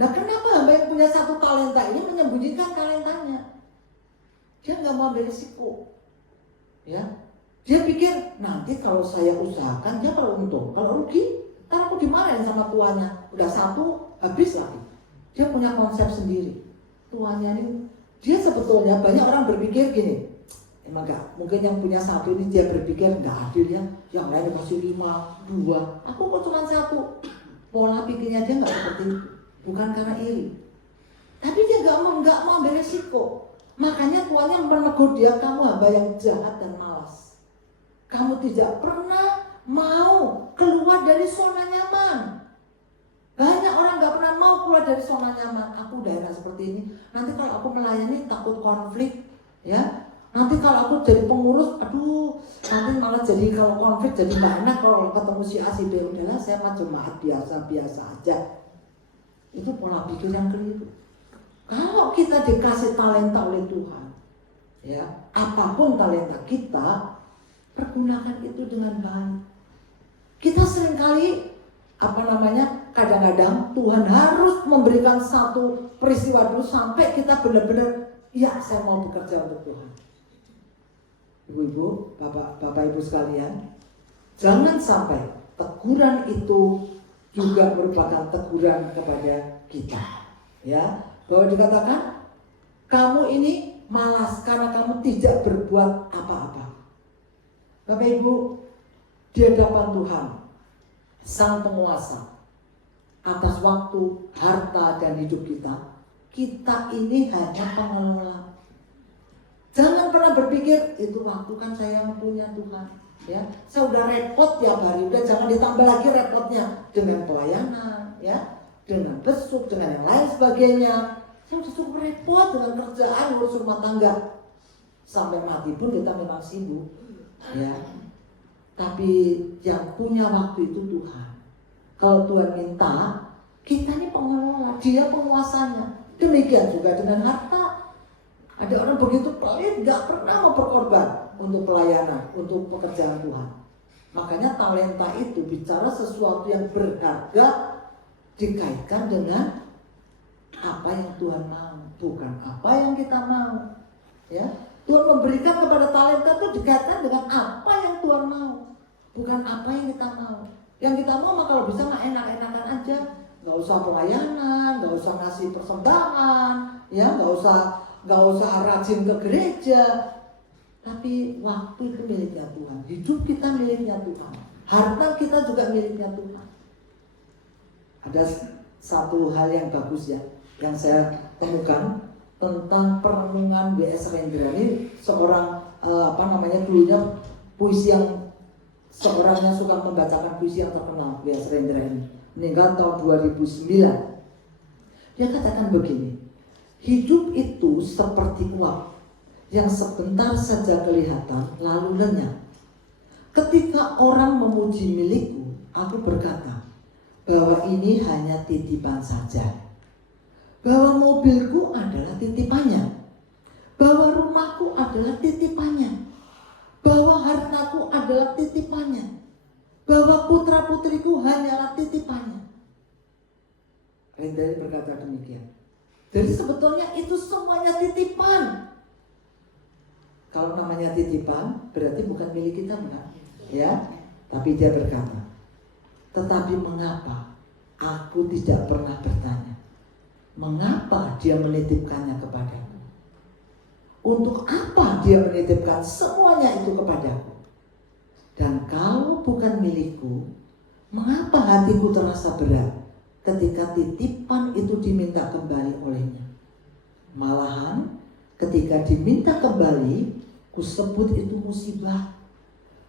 Nah, kenapa hamba yang punya 1 talenta ini menyembunyikan talentanya? Dia nggak mau ambil risiko. Ya, dia pikir nanti kalau saya usahakan dia kalau untung, kalau rugi, ntar aku dimarahin sama tuannya. Udah 1 habis lagi. Dia punya konsep sendiri. Tuannya ini, dia sebetulnya banyak orang berpikir gini, emang enggak, mungkin yang punya 1 ini dia berpikir enggak adil ya, yang lain kasih 5, 2, aku kok cuma 1. Pola pikirnya dia enggak seperti itu, bukan karena iri, tapi dia enggak mau ambil resiko. Makanya tuannya menegur dia, kamu hamba yang jahat dan malas. Kamu tidak pernah mau keluar dari zona nyaman. Banyak orang gak pernah mau keluar dari zona nyaman. Aku daerah seperti ini, nanti kalau aku melayani takut konflik, ya. Nanti kalau aku jadi pengurus, aduh, nanti malah jadi kalau konflik jadi gak enak kalau ketemu si A, si B. Udahlah, saya mah jemaat biasa-biasa aja. Itu pola pikir yang keliru. Kalau kita dikasih talenta oleh Tuhan, Ya, apapun talenta kita, pergunakan itu dengan baik. Kita seringkali kadang-kadang Tuhan harus memberikan satu peristiwa dulu sampai kita benar-benar, ya saya mau bekerja untuk Tuhan. Ibu-ibu, bapak ibu sekalian, jangan sampai teguran itu juga merupakan teguran kepada kita. Ya, bahwa dikatakan kamu ini malas karena kamu tidak berbuat apa-apa. Bapak Ibu, di hadapan Tuhan, Sang Penguasa atas waktu, harta, dan hidup kita, kita ini hanya pengelola. Jangan pernah berpikir itu waktu kan saya yang punya Tuhan. Ya, saya udah repot tiap hari, udah jangan ditambah lagi repotnya dengan pelayanan, ya, dengan besuk, dengan yang lain sebagainya. Saya udah cukup repot dengan kerjaan, ngurus rumah tangga. Sampai mati pun kita memang sibuk, ya. Tapi yang punya waktu itu Tuhan. Kalau Tuhan minta, kita ini pengelola, Dia penguasanya. Demikian juga dengan harta. Ada orang begitu pelit, gak pernah mau berkorban untuk pelayanan, untuk pekerjaan Tuhan. Makanya talenta itu bicara sesuatu yang berharga, dikaitkan dengan apa yang Tuhan mau, bukan apa yang kita mau. Ya, Tuhan memberikan kepada talenta itu dikaitkan dengan apa yang Tuhan mau, bukan apa yang kita mau. Yang kita mau mah kalau bisa mah enak-enakan aja, nggak usah pelayanan, nggak usah ngasih persembahan, ya, nggak usah rajin ke gereja. Tapi waktu itu miliknya Tuhan, hidup kita miliknya Tuhan, harta kita juga miliknya Tuhan. Ada satu hal yang bagus ya, yang saya temukan tentang perenungan W.S. Rendra. Ini seorang dulunya puisi yang seorang yang suka membacakan puisi yang terkenal, W.S. Rendra ini meninggal tahun 2009. Dia katakan begini, hidup itu seperti uap yang sebentar saja kelihatan lalu lenyap. Ketika orang memuji milikku, aku berkata bahwa ini hanya titipan saja, bahwa mobilku adalah titipannya, bahwa rumahku adalah titipannya, bahwa hartaku adalah titipannya, bahwa putra putriku hanyalah titipannya. Rendra berkata demikian. Jadi sebetulnya itu semuanya titipan. Kalau namanya titipan berarti bukan milik kita, bukan? Ya, tapi dia berkata, tetapi mengapa aku tidak pernah bertanya, mengapa dia menitipkannya kepadaku? Untuk apa dia menitipkan semuanya itu kepadaku? Dan kalau bukan milikku, mengapa hatiku terasa berat ketika titipan itu diminta kembali olehnya? Malahan ketika diminta kembali, kusebut itu musibah,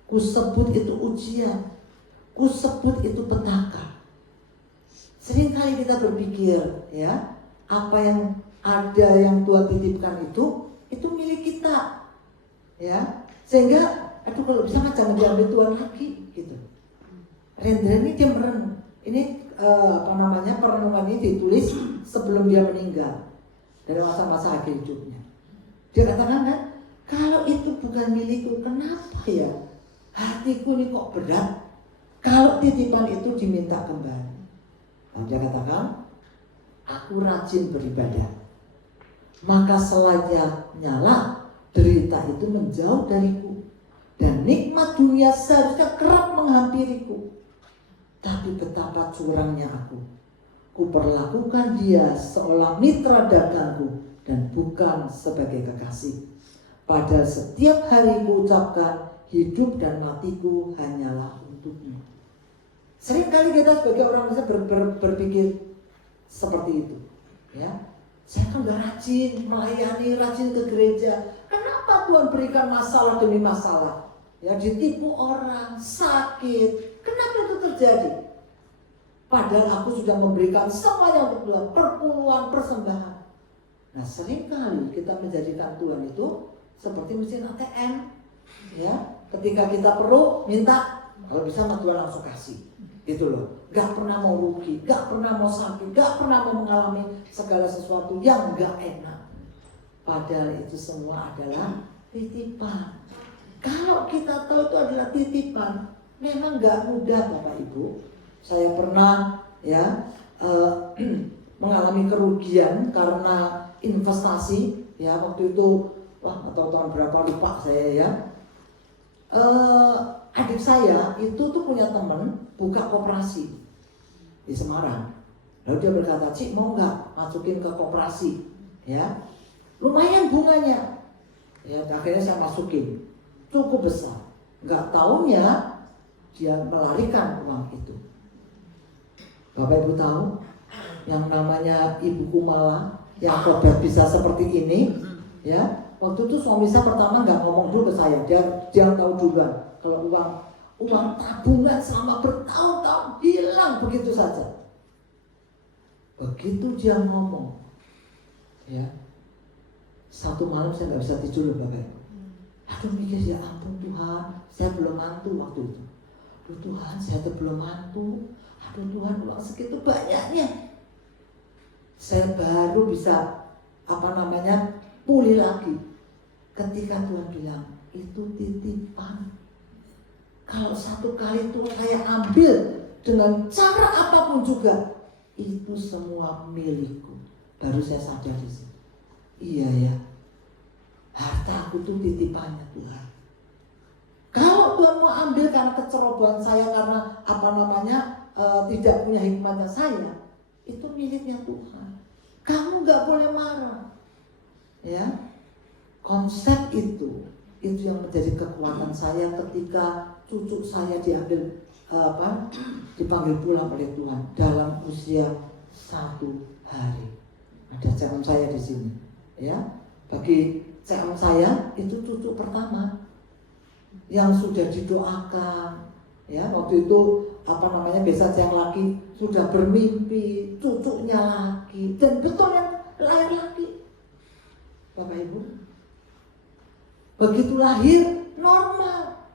kusebut itu ujian, kusebut itu petaka. Seringkali kita berpikir, ya, apa yang ada yang Tuhan titipkan itu milik kita, ya, sehingga kalau bisa jangan diambil Tuhan lagi, gitu. Rendra ini dia merenung. Ini perenungan ini ditulis sebelum dia meninggal, dari masa-masa akhir hidupnya. Dia katakan kan, kalau itu bukan milikku, kenapa ya hatiku ini kok berat kalau titipan itu diminta kembali? Nah, dia katakan, aku rajin beribadah, maka selayaknya lah derita itu menjauh dariku, dan nikmat dunia seharusnya kerap menghampiriku. Tapi betapa curangnya aku perlakukan dia seolah mitra dagangku dan bukan sebagai kekasih. Padahal setiap hari ku ucapkan hidup dan matiku hanyalah untukmu. Seringkali kita sebagai orang Indonesia berpikir seperti itu, ya. Saya kan udah rajin melayani, rajin ke gereja. Kenapa Tuhan berikan masalah demi masalah? Ya, ditipu orang, sakit. Kenapa itu terjadi? Padahal aku sudah memberikan semuanya untuk Tuhan, perpuluhan, persembahan. Nah, seringkali kita menjadikan Tuhan itu seperti mesin ATM, ya. Ketika kita perlu minta, kalau bisa Tuhan langsung kasih, gitu loh. Gak pernah mau rugi, gak pernah mau sakit, gak pernah mau mengalami segala sesuatu yang gak enak. Padahal itu semua adalah titipan. Kalau kita tahu itu adalah titipan, memang nggak mudah Bapak Ibu. Saya pernah ya mengalami kerugian karena investasi ya, waktu itu atau tahun berapa lupa saya ya. Adik saya itu tuh punya teman buka koperasi di Semarang. Lalu dia berkata, "Cik, mau nggak masukin ke koperasi? Ya, lumayan bunganya." Ya, akhirnya saya masukin, cukup besar. Nggak taunya dia melarikan uang itu. Bapak Ibu tahu yang namanya Ibu Kumala yang khotbah bisa seperti ini, ya. Waktu itu suami saya pertama nggak ngomong dulu ke saya, dia tahu duluan kalau uang tabungan selama bertahun-tahun hilang begitu saja. Begitu dia ngomong, ya, satu malam saya nggak bisa tidur loh Bapak. Aduh mikir, ya ampun Tuhan, saya belum mantu waktu itu. Aduh Tuhan, saya belum mantu. Aduh Tuhan, uang segitu banyaknya. Saya baru bisa pulih lagi ketika Tuhan bilang itu titipan. Kalau satu kali Tuhan saya ambil dengan cara apapun juga, itu semua milikku. Baru saya sadar di situ. Iya ya, harta aku tuh titipannya Tuhan. Kalau Tuhan mau ambil karena kecerobohan saya, karena tidak punya hikmatnya saya, itu miliknya Tuhan. Kamu nggak boleh marah, ya. Konsep itu yang menjadi kekuatan saya ketika cucu saya dipanggil pulang oleh Tuhan dalam usia 1 hari. Ada CM saya di sini, ya. Bagi CM saya itu cucu pertama yang sudah didoakan, ya. Waktu itu biasa yang laki sudah bermimpi cucunya laki, dan betul yang lahir laki. Bapak Ibu, begitu lahir normal,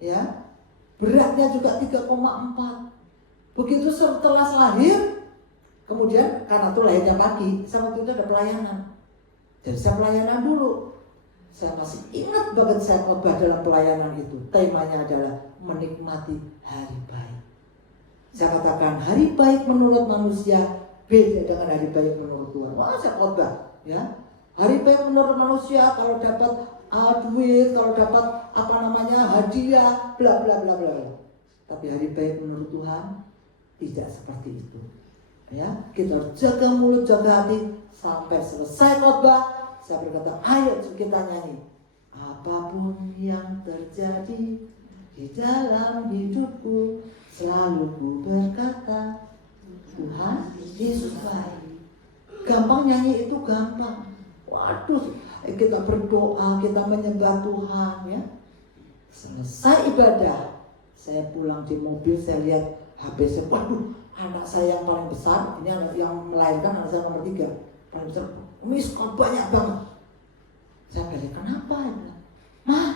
ya, beratnya juga 3,4. Begitu setelah lahir, kemudian karena itu lahirnya pagi, saya waktu itu ada pelayanan, jadi saya pelayanan dulu. Saya masih ingat banget saya khotbah dalam pelayanan itu, temanya adalah menikmati hari baik. Saya katakan hari baik menurut manusia beda dengan hari baik menurut Tuhan. Wah, saya khotbah, ya. Hari baik menurut manusia kalau dapat duit, kalau dapat hadiah, bla bla bla bla. Tapi hari baik menurut Tuhan tidak seperti itu. Ya, kita harus jaga mulut, jaga hati sampai selesai khotbah. Saya berkata, ayo kita nyanyi. Apapun yang terjadi di dalam hidupku, selalu ku berkata, Tuhan Yesus baik. Gampang nyanyi itu gampang. Waduh, kita berdoa, kita menyembah Tuhan, ya. Selesai ibadah, saya pulang di mobil, saya lihat HP saya, waduh, anak saya yang paling besar, ini anak yang melahirkan, anak saya nomor 3, paling besar, miss call banyak banget. Saya balik, kenapa? Mah,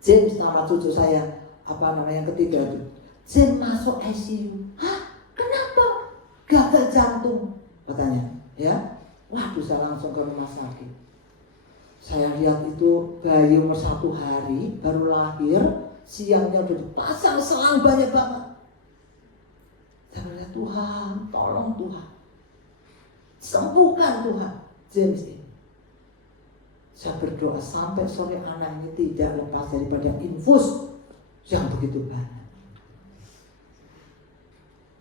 James nama cucu saya, yang ketiga itu, James masuk ICU. Hah? Kenapa? Gagal jantung, katanya, ya. Waduh, saya langsung ke rumah sakit. Saya lihat itu bayi umur 1 hari baru lahir, siangnya udah dipasang selang banyak banget. Saya berkata, Tuhan, tolong Tuhan, sembuhkan Tuhan James ini. Saya berdoa sampai sore anak ini tidak lepas daripada infus yang begitu banyak.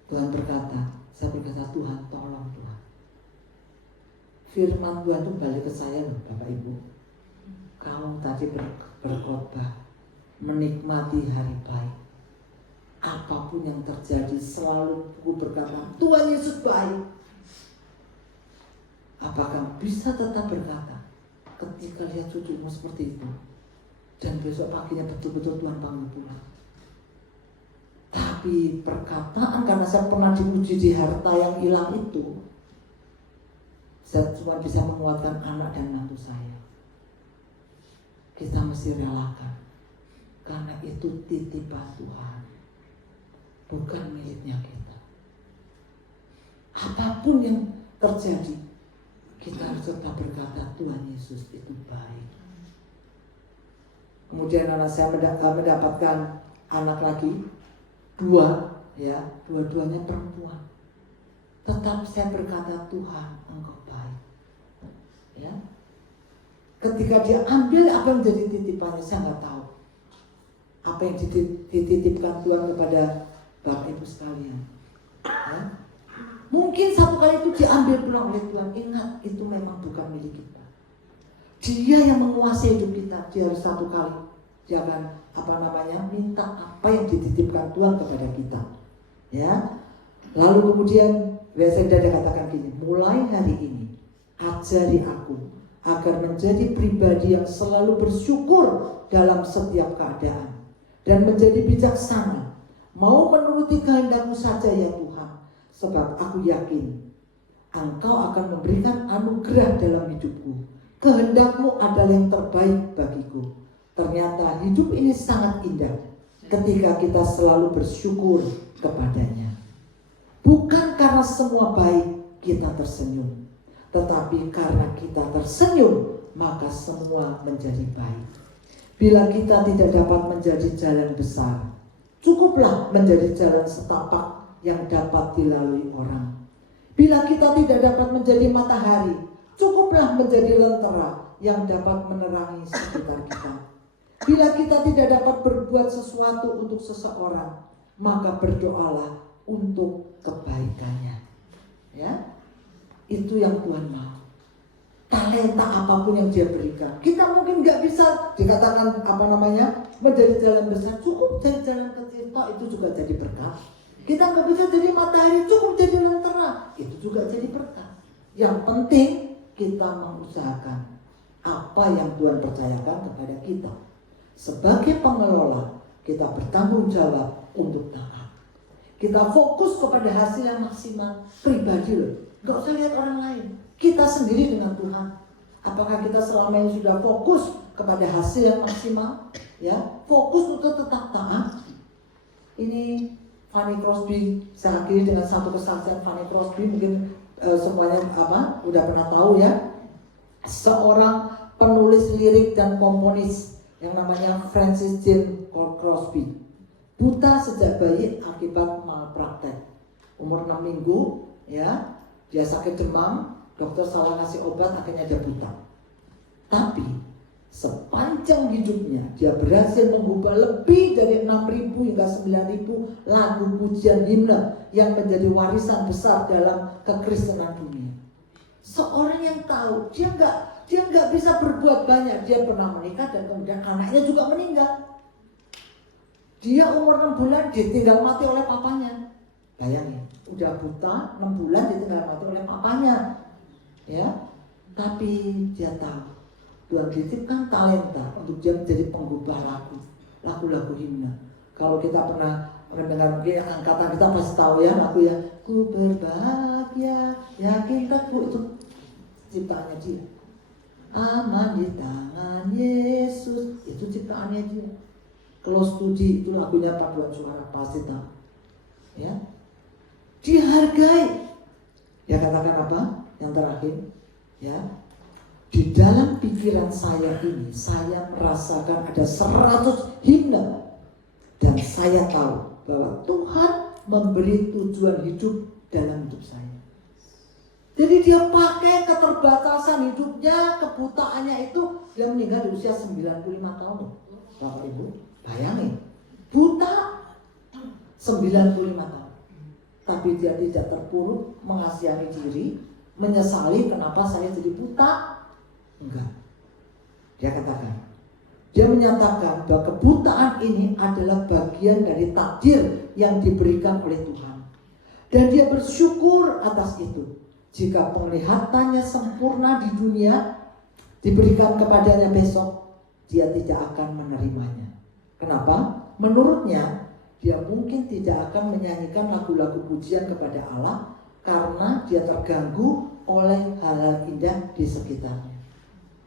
Tuhan berkata, saya berkata, Tuhan tolong Tuhan. Firman Tuhan itu balik ke saya loh Bapak Ibu. Kamu tadi berkhotbah menikmati hari baik. Apapun yang terjadi selalu aku berkata Tuhan Yesus baik. Apakah bisa tetap berkata ketika lihat cucumu seperti itu dan besok paginya betul-betul Tuhan panggil pulang? Tapi perkataan, karena saya pernah diuji di harta yang hilang itu, saya cuma bisa menguatkan anak dan mantu saya. Kita mesti relakan, karena itu titipan Tuhan, bukan miliknya kita. Apapun yang terjadi, kita harus tetap berkata Tuhan Yesus itu baik. Kemudian anak saya mendapatkan anak lagi, 2, ya, dua-duanya perempuan. Tetap saya berkata Tuhan Engkau baik. Ya. Ketika dia ambil apa yang jadi titipannya, saya nggak tahu apa yang dititipkan Tuhan kepada Bapak Ibu sekalian. Ya. Mungkin satu kali itu diambil pulang oleh Tuhan. Ingat, itu memang bukan milik kita. Dia yang menguasai hidup kita. Dia harus satu kali jangan minta apa yang dititipkan Tuhan kepada kita. Ya. Lalu kemudian biasa dia katakan gini, mulai hari ini ajari aku agar menjadi pribadi yang selalu bersyukur dalam setiap keadaan dan menjadi bijaksana, mau menuruti kehendak-Mu saja ya Tuhan, sebab aku yakin Engkau akan memberikan anugerah dalam hidupku. Kehendak-Mu adalah yang terbaik bagiku. Ternyata hidup ini sangat indah ketika kita selalu bersyukur kepadanya. Bukan karena semua baik kita tersenyum, tetapi karena kita tersenyum maka semua menjadi baik. Bila kita tidak dapat menjadi jalan besar, cukuplah menjadi jalan setapak yang dapat dilalui orang. Bila kita tidak dapat menjadi matahari, cukuplah menjadi lentera yang dapat menerangi sekitar kita. Bila kita tidak dapat berbuat sesuatu untuk seseorang, maka berdoalah untuk kebaikannya. Ya, itu yang Tuhan mau. Talenta apapun yang Dia berikan, kita mungkin nggak bisa dikatakan menjadi jalan besar. Cukup jadi jalan kecil, itu juga jadi berkat. Kita nggak bisa jadi matahari, cukup jadi lentera, itu juga jadi berkat. Yang penting kita mengusahakan apa yang Tuhan percayakan kepada kita. Sebagai pengelola, kita bertanggung jawab untuk taat. Kita fokus kepada hasil yang maksimal pribadi loh. Gak usah lihat orang lain. Kita sendiri dengan Tuhan. Apakah kita selama ini sudah fokus kepada hasil yang maksimal? Ya, fokus untuk tetap taat. Ini Fanny Crosby. Saya akhiri dengan satu kesaksian Fanny Crosby. Mungkin semuanya udah pernah tahu ya. Seorang penulis lirik dan komponis yang namanya Francis Jane Crosby. Buta sejak bayi akibat malpraktek. Umur 6 minggu, ya, dia sakit demam, dokter salah ngasih obat, akhirnya dia buta. Tapi sepanjang hidupnya dia berhasil mengubah lebih dari 6.000 hingga 9.000 lagu pujian himne yang menjadi warisan besar dalam kekristenan dunia. Seorang yang tahu dia nggak bisa berbuat banyak. Dia pernah menikah dan kemudian anaknya juga meninggal. Dia umur 6 bulan ditinggal mati oleh papanya. Bayangin, udah buta 6 bulan ditinggal mati oleh papanya. Ya, tapi dia tahu Tuhan titipkan talenta untuk dia menjadi penggubah lagu-lagu himne. Kalau kita pernah mendengar mungkin angkatan kita pasti tahu ya lagu ya, ku berbahagia yakin teguh, itu ciptaannya dia. Aman di tangan Yesus, itu ciptaannya dia. Close to Thee itu lagunya paduan suara, pasti tahu. Ya, dihargai. Ya, katakan apa? Yang terakhir, ya. Di dalam pikiran saya ini, saya merasakan ada 100 himne. Dan saya tahu bahwa Tuhan memberi tujuan hidup dalam hidup saya. Jadi dia pakai keterbatasan hidupnya, kebutaannya itu, dia meninggal di usia 95 tahun. Bapak Ibu, bayangin, buta 95 tahun. Tapi dia tidak terpuruk, mengasihani diri, menyesali kenapa saya jadi buta. Enggak. Dia katakan, dia menyatakan bahwa kebutaan ini adalah bagian dari takdir yang diberikan oleh Tuhan. Dan dia bersyukur atas itu. Jika penglihatannya sempurna di dunia diberikan kepadanya besok, dia tidak akan menerimanya. Kenapa? Menurutnya, dia mungkin tidak akan menyanyikan lagu-lagu pujian kepada Allah karena dia terganggu oleh hal-hal indah di sekitarnya.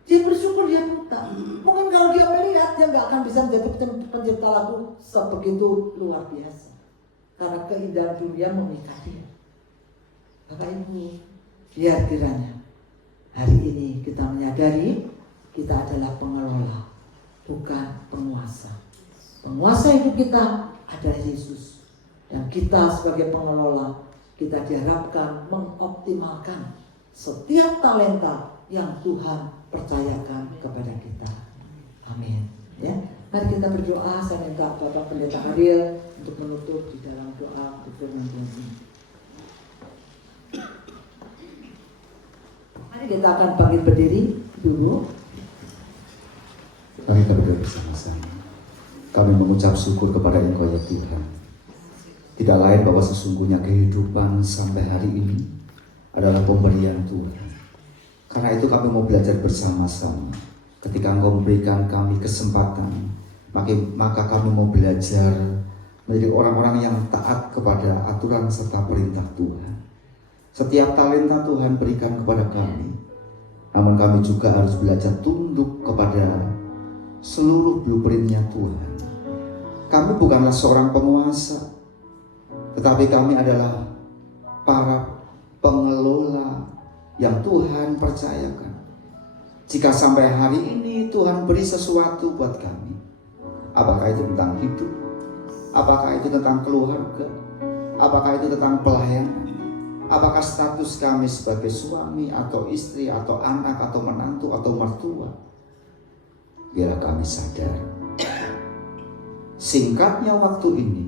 Dia bersyukur dia buta. Mungkin kalau dia melihat, dia nggak akan bisa menjadi pencipta lagu sebegitu luar biasa. Karena keindahan dunia memikat dia. Bapak Ibu, biar kiranya Hari ini kita menyadari kita adalah pengelola, bukan penguasa. Penguasa hidup kita adalah Yesus. Dan kita sebagai pengelola, kita diharapkan mengoptimalkan setiap talenta yang Tuhan percayakan kepada kita. Amin. Ya, mari kita berdoa. Saya minta Bapak Pendeta Ariel untuk menutup di dalam doa firman Tuhan ini. Mari kita akan panggil berdiri dulu. Mari kita berdoa bersama-sama. Kami mengucap syukur kepada Engkau ya Tuhan. Tidak lain bahwa sesungguhnya kehidupan sampai hari ini adalah pemberian Tuhan. Karena itu kami mau belajar bersama-sama. Ketika Engkau memberikan kami kesempatan, maka kami mau belajar menjadi orang-orang yang taat kepada aturan serta perintah Tuhan. Setiap talenta Tuhan berikan kepada kami, namun kami juga harus belajar tunduk kepada seluruh blueprint-nya Tuhan. Kami bukanlah seorang penguasa, tetapi kami adalah para pengelola yang Tuhan percayakan. Jika sampai hari ini Tuhan beri sesuatu buat kami, apakah itu tentang hidup, apakah itu tentang keluarga, apakah itu tentang pelayanan, apakah status kami sebagai suami atau istri atau anak atau menantu atau mertua, biarlah kami sadar singkatnya waktu ini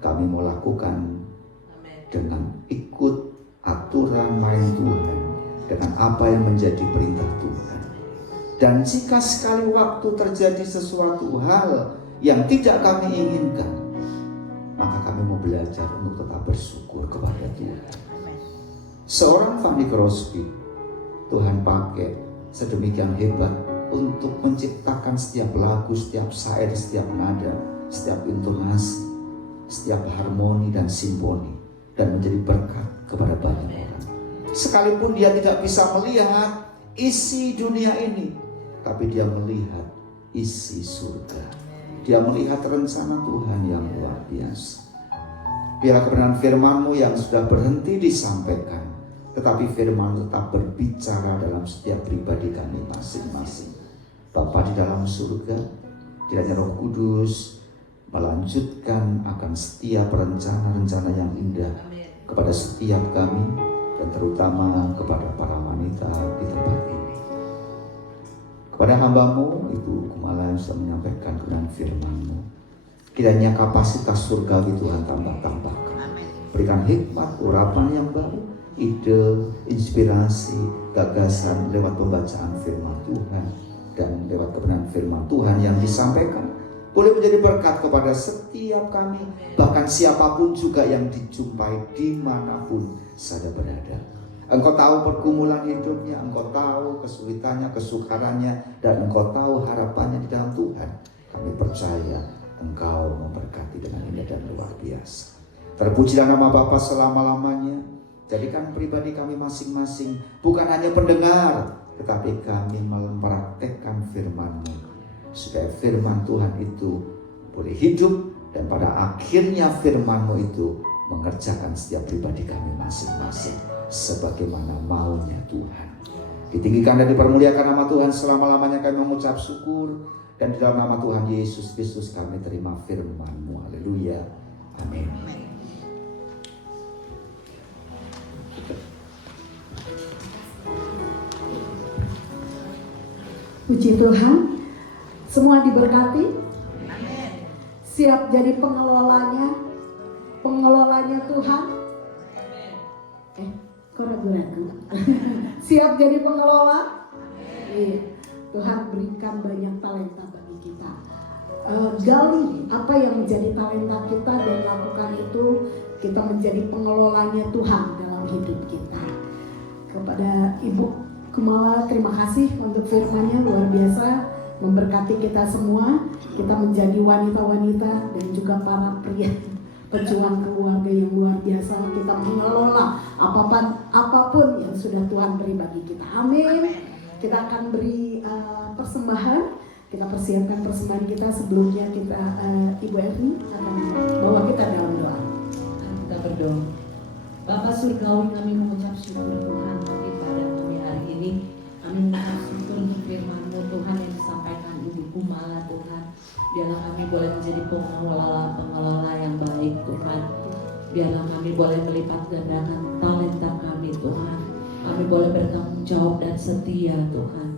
kami mau lakukan dengan ikut aturan main Tuhan, dengan apa yang menjadi perintah Tuhan. Dan jika sekali waktu terjadi sesuatu hal yang tidak kami inginkan, maka kami mau belajar untuk tetap bersyukur kepada Tuhan. Seorang Fanny Crosby, Tuhan pakai sedemikian hebat untuk menciptakan setiap lagu, setiap syair, setiap nada, setiap intonasi, setiap harmoni dan simfoni, dan menjadi berkat kepada banyak orang. Sekalipun dia tidak bisa melihat isi dunia ini, tapi dia melihat isi surga. Dia melihat rencana Tuhan yang luar biasa. Biarlah kebenaran firman-Mu yang sudah berhenti disampaikan, tetapi firman tetap berbicara dalam setiap pribadi kami masing-masing. Bapa di dalam surga, kiranya Roh Kudus melanjutkan akan setiap rencana-rencana yang indah kepada setiap kami, dan terutama kepada para wanita di tempat ini. Kepada hamba-Mu, Ibu Kumala yang sudah menyampaikan kebenaran firman-Mu, kiranya kapasitas surgawi Tuhan tambahkan. Berikan hikmat, urapan yang baru, ide, inspirasi, gagasan lewat pembacaan firman Tuhan, dan lewat kebenaran firman Tuhan yang disampaikan boleh menjadi berkat kepada setiap kami, bahkan siapapun juga yang dijumpai dimanapun saja berada. Engkau tahu pergumulan hidupnya, Engkau tahu kesulitannya, kesukarannya, dan Engkau tahu harapannya di dalam Tuhan. Kami percaya Engkau memberkati dengan indah dan luar biasa. Terpujilah nama Bapa selama-lamanya. Jadikan pribadi kami masing-masing bukan hanya pendengar, tetapi kami mempraktekkan firman-Mu, supaya firman Tuhan itu boleh hidup, dan pada akhirnya firman-Mu itu mengerjakan setiap pribadi kami masing-masing sebagaimana maunya Tuhan. Ditinggikan dan dipermuliakan nama Tuhan selama-lamanya. Kami mengucap syukur, dan di dalam nama Tuhan Yesus Kristus kami terima firman-Mu. Haleluya. Amin. Puji Tuhan, semua diberkati. Siap jadi pengelolanya Tuhan. Kok ragu-ragu? Siap jadi pengelola? Iya. Tuhan berikan banyak talenta bagi kita. Gali apa yang menjadi talenta kita dan lakukan itu, kita menjadi pengelolanya Tuhan dalam hidup kita. Kepada Ibu Kumala, terima kasih untuk firman-Nya, luar biasa memberkati kita semua. Kita menjadi wanita-wanita dan juga para pria pejuang keluarga yang luar biasa. Kita mengelola apapun yang sudah Tuhan beri bagi kita. Amin. Kita akan beri persembahan. Kita persiapkan persembahan kita. Sebelumnya kita Ibu Erni akan bawa kita dalam doa. Kita berdoa. Bapa Surgawi, kami mengucap syukur Tuhan bagi pada kami hari ini. ini kami mengucap syukur untuk firman-Mu Tuhan yang disampaikan Ibu Kumala Tuhan. Biarlah kami boleh menjadi pengelola yang baik Tuhan. Biarlah kami boleh melipat gandakan talenta kami Tuhan. Kami boleh bertanggung jawab dan setia Tuhan.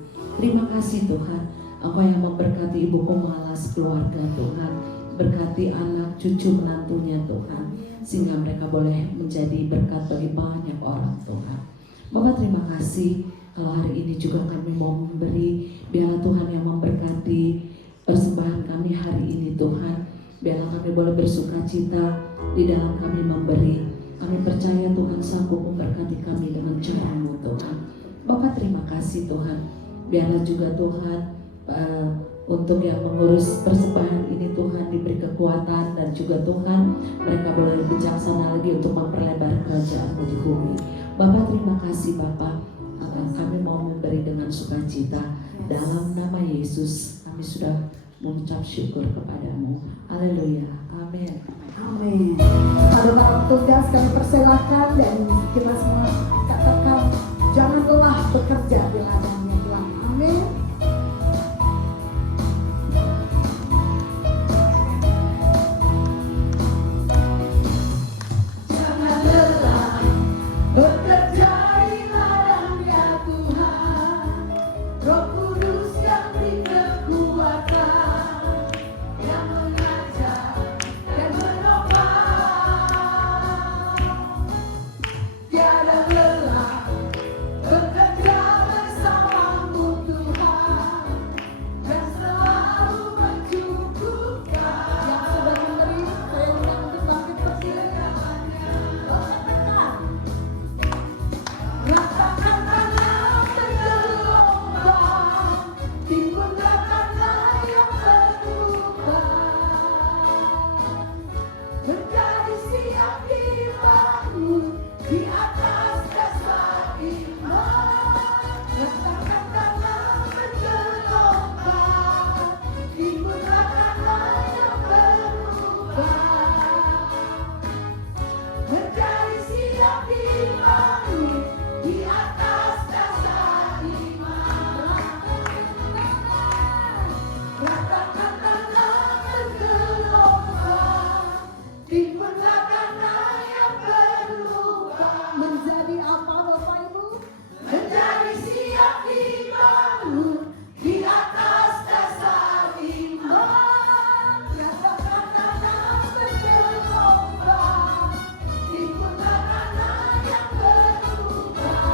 Terima kasih Tuhan, Engkau yang memberkati Ibu Kumala sekeluarga Tuhan. Berkati anak cucu menantunya Tuhan, sehingga mereka boleh menjadi berkat bagi banyak orang Tuhan. Bapak terima kasih kalau hari ini juga kami mau memberi. Biarlah Tuhan yang memberkati persembahan kami hari ini Tuhan. Biarlah kami boleh bersuka cita di dalam kami memberi. Kami percaya Tuhan sanggup memberkati kami dengan cara-Mu Tuhan. Bapak terima kasih Tuhan. Biarlah juga Tuhan untuk yang mengurus persembahan ini Tuhan diberi kekuatan, dan juga Tuhan mereka boleh bijaksana lagi untuk memperlebar kerajaan-Mu di bumi. Bapak terima kasih Bapak. Kami mau memberi dengan sukacita. Dalam nama Yesus kami sudah mengucap syukur kepadamu. Haleluya. Amin. Amin. Ada barang tugas kami persilahkan, dan kita semua katakan jangan lelah bekerja di ladangnya Tuhan. Amin. Jangan lelah bekerja di ladangnya Tuhan. Roh Kudus yang beri kekuatan, yang mengajar dan menopang. Tiada lelah bekerja bersamamu Tuhan, dan selalu mencukupkan. Yang sudah memberi, saya undang untuk bangkit berdiri. Ratakan tanah bergelombang, timbullah tanah yang berubah. Menjadi siap dibangun di atas dasar iman. Ratakan tanah bergelombang, timbullah tanah yang berubah. Menjadi siap dibangun di atas dasar iman. Ratakan tanah bergelombang, timbullah tanah yang berubah. Menjadi apa Bapak Ibu? Menjadi siap dibangun di atas dasar iman. Ratakan tanah bergelombang, timbullah tanah yang berubah.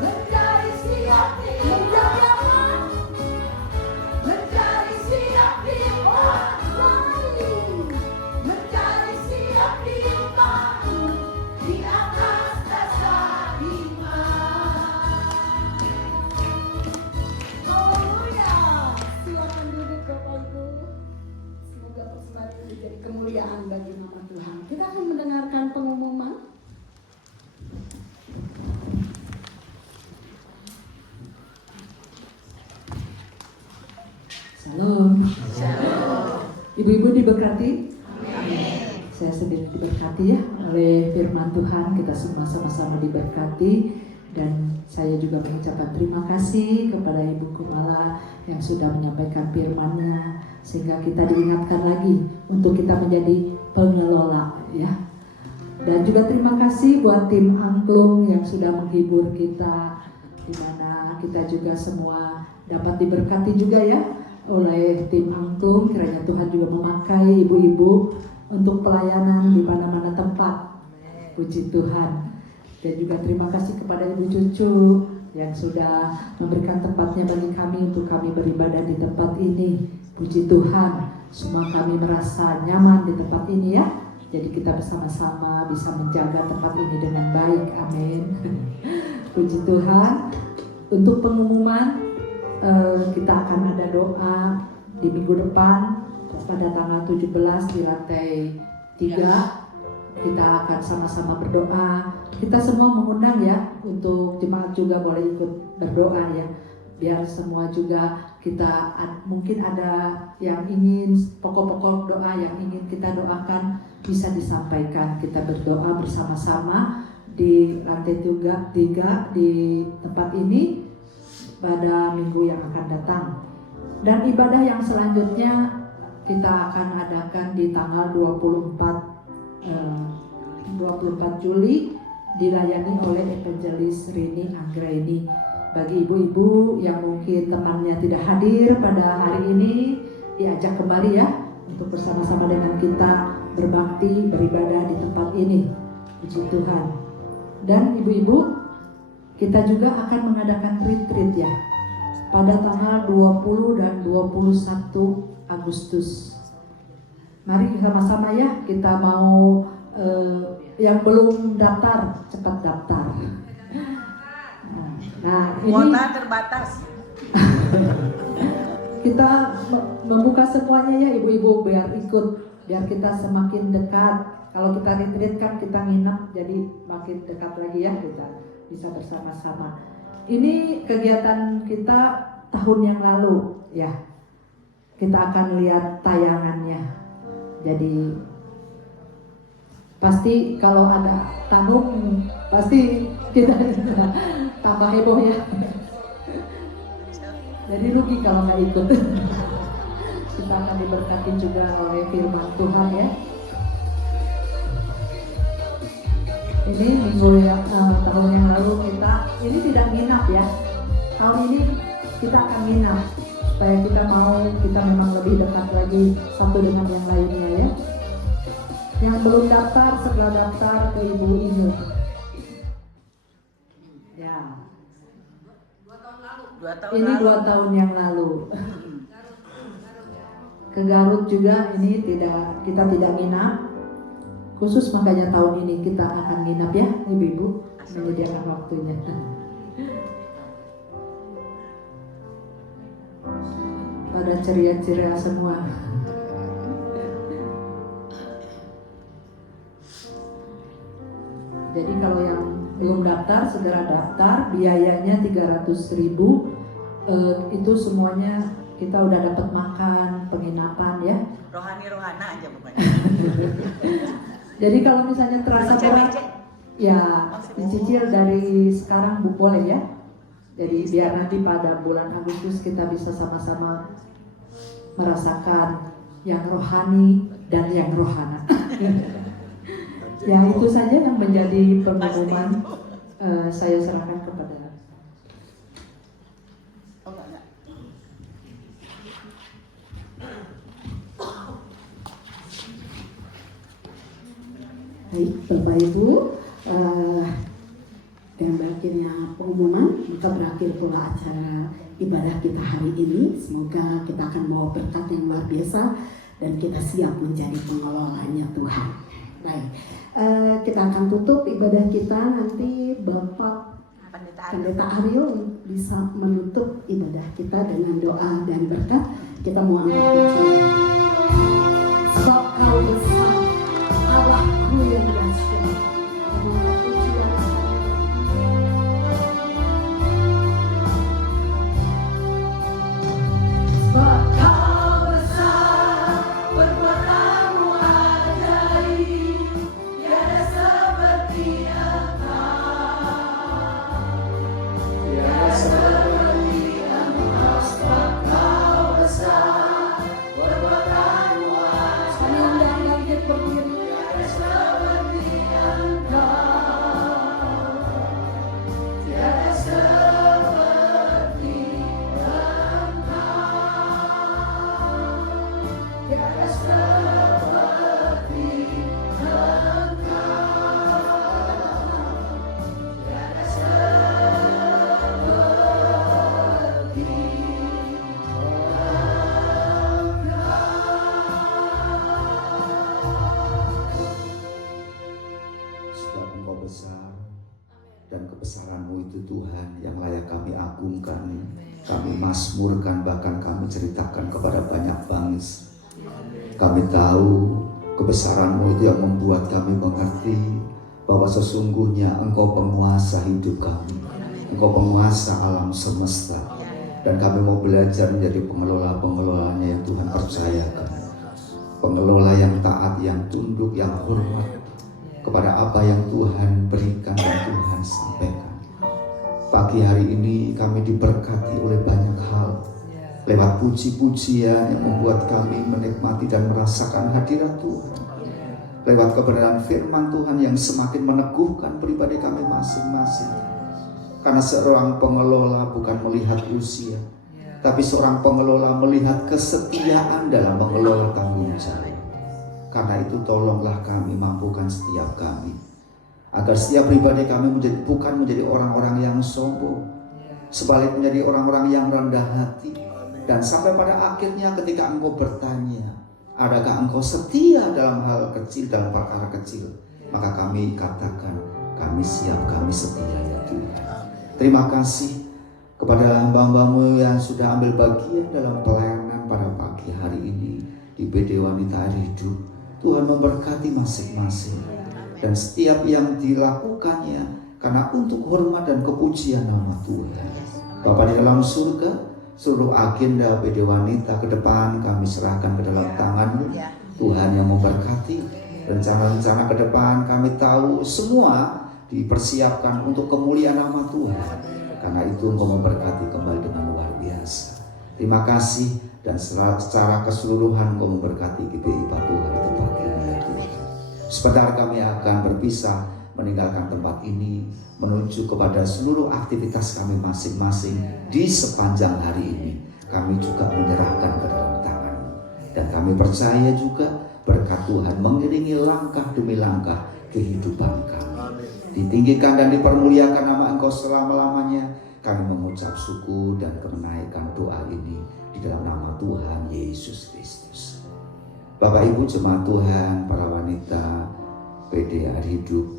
Menjadi siap menjadi apa? Menjadi siap dibangun. Menjadi siap dibangun di atas dasar iman. Haleluya. Silakan duduk Bapak Ibu. Semoga persembahan ini menjadi kemuliaan bagi nama Tuhan. Kita akan mendengarkan pengumuman. Shalom. Ibu-ibu diberkati. Saya sendiri diberkati ya oleh firman Tuhan. Kita semua sama-sama diberkati, dan saya juga mengucapkan terima kasih kepada Ibu Kumala yang sudah menyampaikan firman-Nya, sehingga kita diingatkan lagi untuk kita menjadi pengelola ya. Dan juga terima kasih buat tim Angklung yang sudah menghibur kita, di mana kita juga semua dapat diberkati juga ya oleh tim Angklung. Kiranya Tuhan juga memakai ibu-ibu untuk pelayanan di mana-mana tempat. Puji Tuhan. Dan juga terima kasih kepada ibu cucu yang sudah memberikan tempatnya bagi kami untuk kami beribadah di tempat ini. Puji Tuhan, semua kami merasa nyaman di tempat ini ya. Jadi kita bersama-sama bisa menjaga tempat ini dengan baik. Amin. Puji Tuhan. Untuk pengumuman, kita akan ada doa di minggu depan pada tanggal 17 di lantai 3. Kita akan sama-sama berdoa. Kita semua mengundang ya, untuk jemaat juga boleh ikut berdoa ya. Biar semua juga kita mungkin ada yang ingin pokok-pokok doa yang ingin kita doakan bisa disampaikan. Kita berdoa bersama-sama di lantai 3 di tempat ini pada minggu yang akan datang. Dan ibadah yang selanjutnya kita akan adakan di tanggal 24 Juli, dilayani oleh Evangelis Rini Anggraini. Bagi ibu-ibu yang mungkin temannya tidak hadir pada hari ini, diajak kembali ya untuk bersama-sama dengan kita berbakti, beribadah di tempat ini. Puji Tuhan. Dan ibu-ibu, kita juga akan mengadakan retreat ya pada tanggal 20 dan 21 Agustus. Mari sama-sama ya, kita mau yang belum daftar cepat daftar. Nah, ini Kuota terbatas. kita membuka semuanya ya ibu-ibu, biar ikut, biar kita semakin dekat. Kalau kita retreat kan kita nginep, jadi makin dekat lagi ya, kita bisa bersama-sama. Ini kegiatan kita tahun yang lalu ya. Kita akan lihat tayangannya. Jadi pasti kalau ada tamu pasti kita tambah heboh ya. Jadi rugi kalau nggak ikut. Kita akan diberkati juga oleh firman Tuhan ya. Ini minggu yang tahun yang lalu kita ini tidak nginap ya. Tahun ini kita akan nginap supaya kita memang lebih dekat lagi satu dengan yang lainnya ya. Yang belum daftar segera daftar ke Ibu Inul. Ya. 2 tahun Ini lalu. 2 tahun yang lalu. Ke Garut juga ini kita tidak nginap. Khusus makanya tahun ini kita akan nginap ya, ibu-ibu, menyediakan waktunya. Pada ceria-ceria semua. Jadi kalau yang belum daftar segera daftar, biayanya 300.000. Itu semuanya kita udah dapat makan, penginapan ya. Rohani-rohana aja pokoknya. Jadi kalau misalnya terasa berat, ya dicicil dari sekarang boleh ya. Jadi biar nanti pada bulan Agustus kita bisa sama-sama merasakan yang rohani dan yang rohana. Ya itu saja yang menjadi pengumuman. Saya serahkan kepada Oh, enggak. Baik, Bapak Ibu, dengan berakhirnya pengumuman, maka berakhir pula acara ibadah kita hari ini. Semoga kita akan membawa berkat yang luar biasa dan kita siap menjadi pengelolanya Tuhan. Baik, kita akan tutup ibadah kita nanti. Bapak Pendeta Ariel bisa menutup ibadah kita dengan doa dan berkat. Kita mau angkat pujian. Sebab Kau besar, Allahku yang dahsyat. Mohon pujian. Sebab Kau besar, perbuatanmu ajaib, tiada seperti Engkau. Tiada seperti Engkau, sebab Kau besar, perbuatanmu ajaib. Kami undang bangkit berdiri. Tiada seperti Engkau. Tiada seperti Engkau. Tiada seperti Engkau. Tiada seperti Sebab Engkau besar dan kebesaran-Mu itu Tuhan yang layak kami agungkan, kami mazmurkan, bahkan kami ceritakan kepada banyak bangsa. Kami tahu kebesaran-Mu itu yang membuat kami mengerti bahwa sesungguhnya Engkau penguasa hidup kami, Engkau penguasa alam semesta, dan kami mau belajar menjadi pengelola-pengelolanya yang Tuhan percayakan. Pengelola yang taat, yang tunduk, yang hormat kepada apa yang Tuhan berikan dan Tuhan sampaikan. Pagi hari ini kami diberkati oleh banyak hal, lewat puji-pujian yang membuat kami menikmati dan merasakan hadirat Tuhan, lewat kebenaran firman Tuhan yang semakin meneguhkan pribadi kami masing-masing. Karena seorang pengelola bukan melihat usia, tapi seorang pengelola melihat kesetiaan dalam mengelola tanggung jawab. Karena itu tolonglah kami, mampukan setiap kami, agar setiap pribadi kami bukan menjadi orang-orang yang sombong, sebaliknya menjadi orang-orang yang rendah hati. Dan sampai pada akhirnya ketika engkau bertanya, adakah engkau setia dalam hal kecil, dalam perkara kecil, maka kami katakan, kami siap, kami setia ya Tuhan. Terima kasih kepada hamba-Mu yang sudah ambil bagian dalam pelayanan pada pagi hari ini di BD Wanita Air Hidup. Tuhan memberkati masing-masing dan setiap yang dilakukannya karena untuk hormat dan kepujian nama Tuhan. Bapa di dalam surga, seluruh agenda BD Wanita ke depan kami serahkan ke dalam tangan-Mu. Tuhan yang memberkati rencana-rencana ke depan, kami tahu semua dipersiapkan untuk kemuliaan nama Tuhan. Karena itu Engkau memberkati kembali dengan luar biasa. Terima kasih dan secara keseluruhan Engkau memberkati GBI Patuha di tempat ini ya Tuhan. Sebentar kami akan berpisah meninggalkan tempat ini menuju kepada seluruh aktivitas kami masing-masing di sepanjang hari ini. Kami juga menyerahkan ke dalam tangan-Mu dan kami percaya juga berkat Tuhan mengiringi langkah demi langkah kehidupan kami. Ditinggikan dan dipermuliakan nama Engkau selama-lamanya. Kami mengucap syukur dan menaikan doa ini di dalam nama Tuhan Yesus Kristus. Bapak Ibu jemaat Tuhan, para wanita BD Air Hidup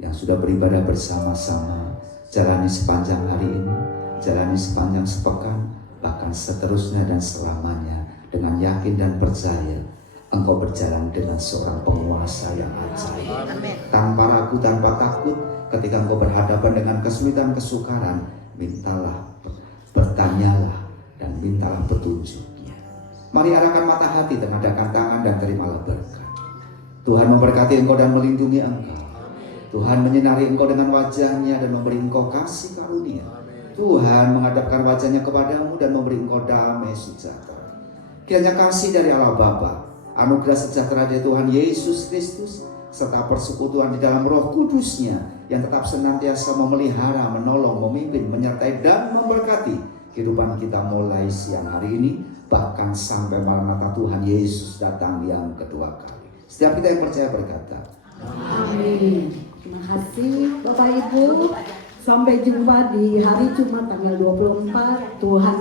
yang sudah beribadah bersama-sama, jalani sepanjang hari ini, jalani sepanjang sepekan, bahkan seterusnya dan selamanya dengan yakin dan percaya Engkau berjalan dengan seorang penguasa yang ajaib. Tanpa ragu, tanpa takut, ketika Engkau berhadapan dengan kesulitan, kesukaran, mintalah, bertanyalah, dan mintalah petunjuknya. Mari arahkan mata hati, tengadahkan tangan, dan terimalah berkat. Tuhan memberkati engkau dan melindungi engkau. Tuhan menyinari engkau dengan wajahnya dan memberi engkau kasih karunia. Tuhan menghadapkan wajahnya kepadamu dan memberi engkau damai sejahtera. Kiranya kasih dari Allah Bapa, anugerah sejahtera dari Tuhan Yesus Kristus, serta persekutuan di dalam Roh Kudus-Nya yang tetap senantiasa memelihara, menolong, memimpin, menyertai dan memberkati kehidupan kita mulai siang hari ini bahkan sampai Maranatha Tuhan Yesus datang yang kedua kali. Setiap kita yang percaya berkata, Amin. Terima kasih Bapak Ibu. Sampai jumpa di hari Jumat tanggal 24. Tuhan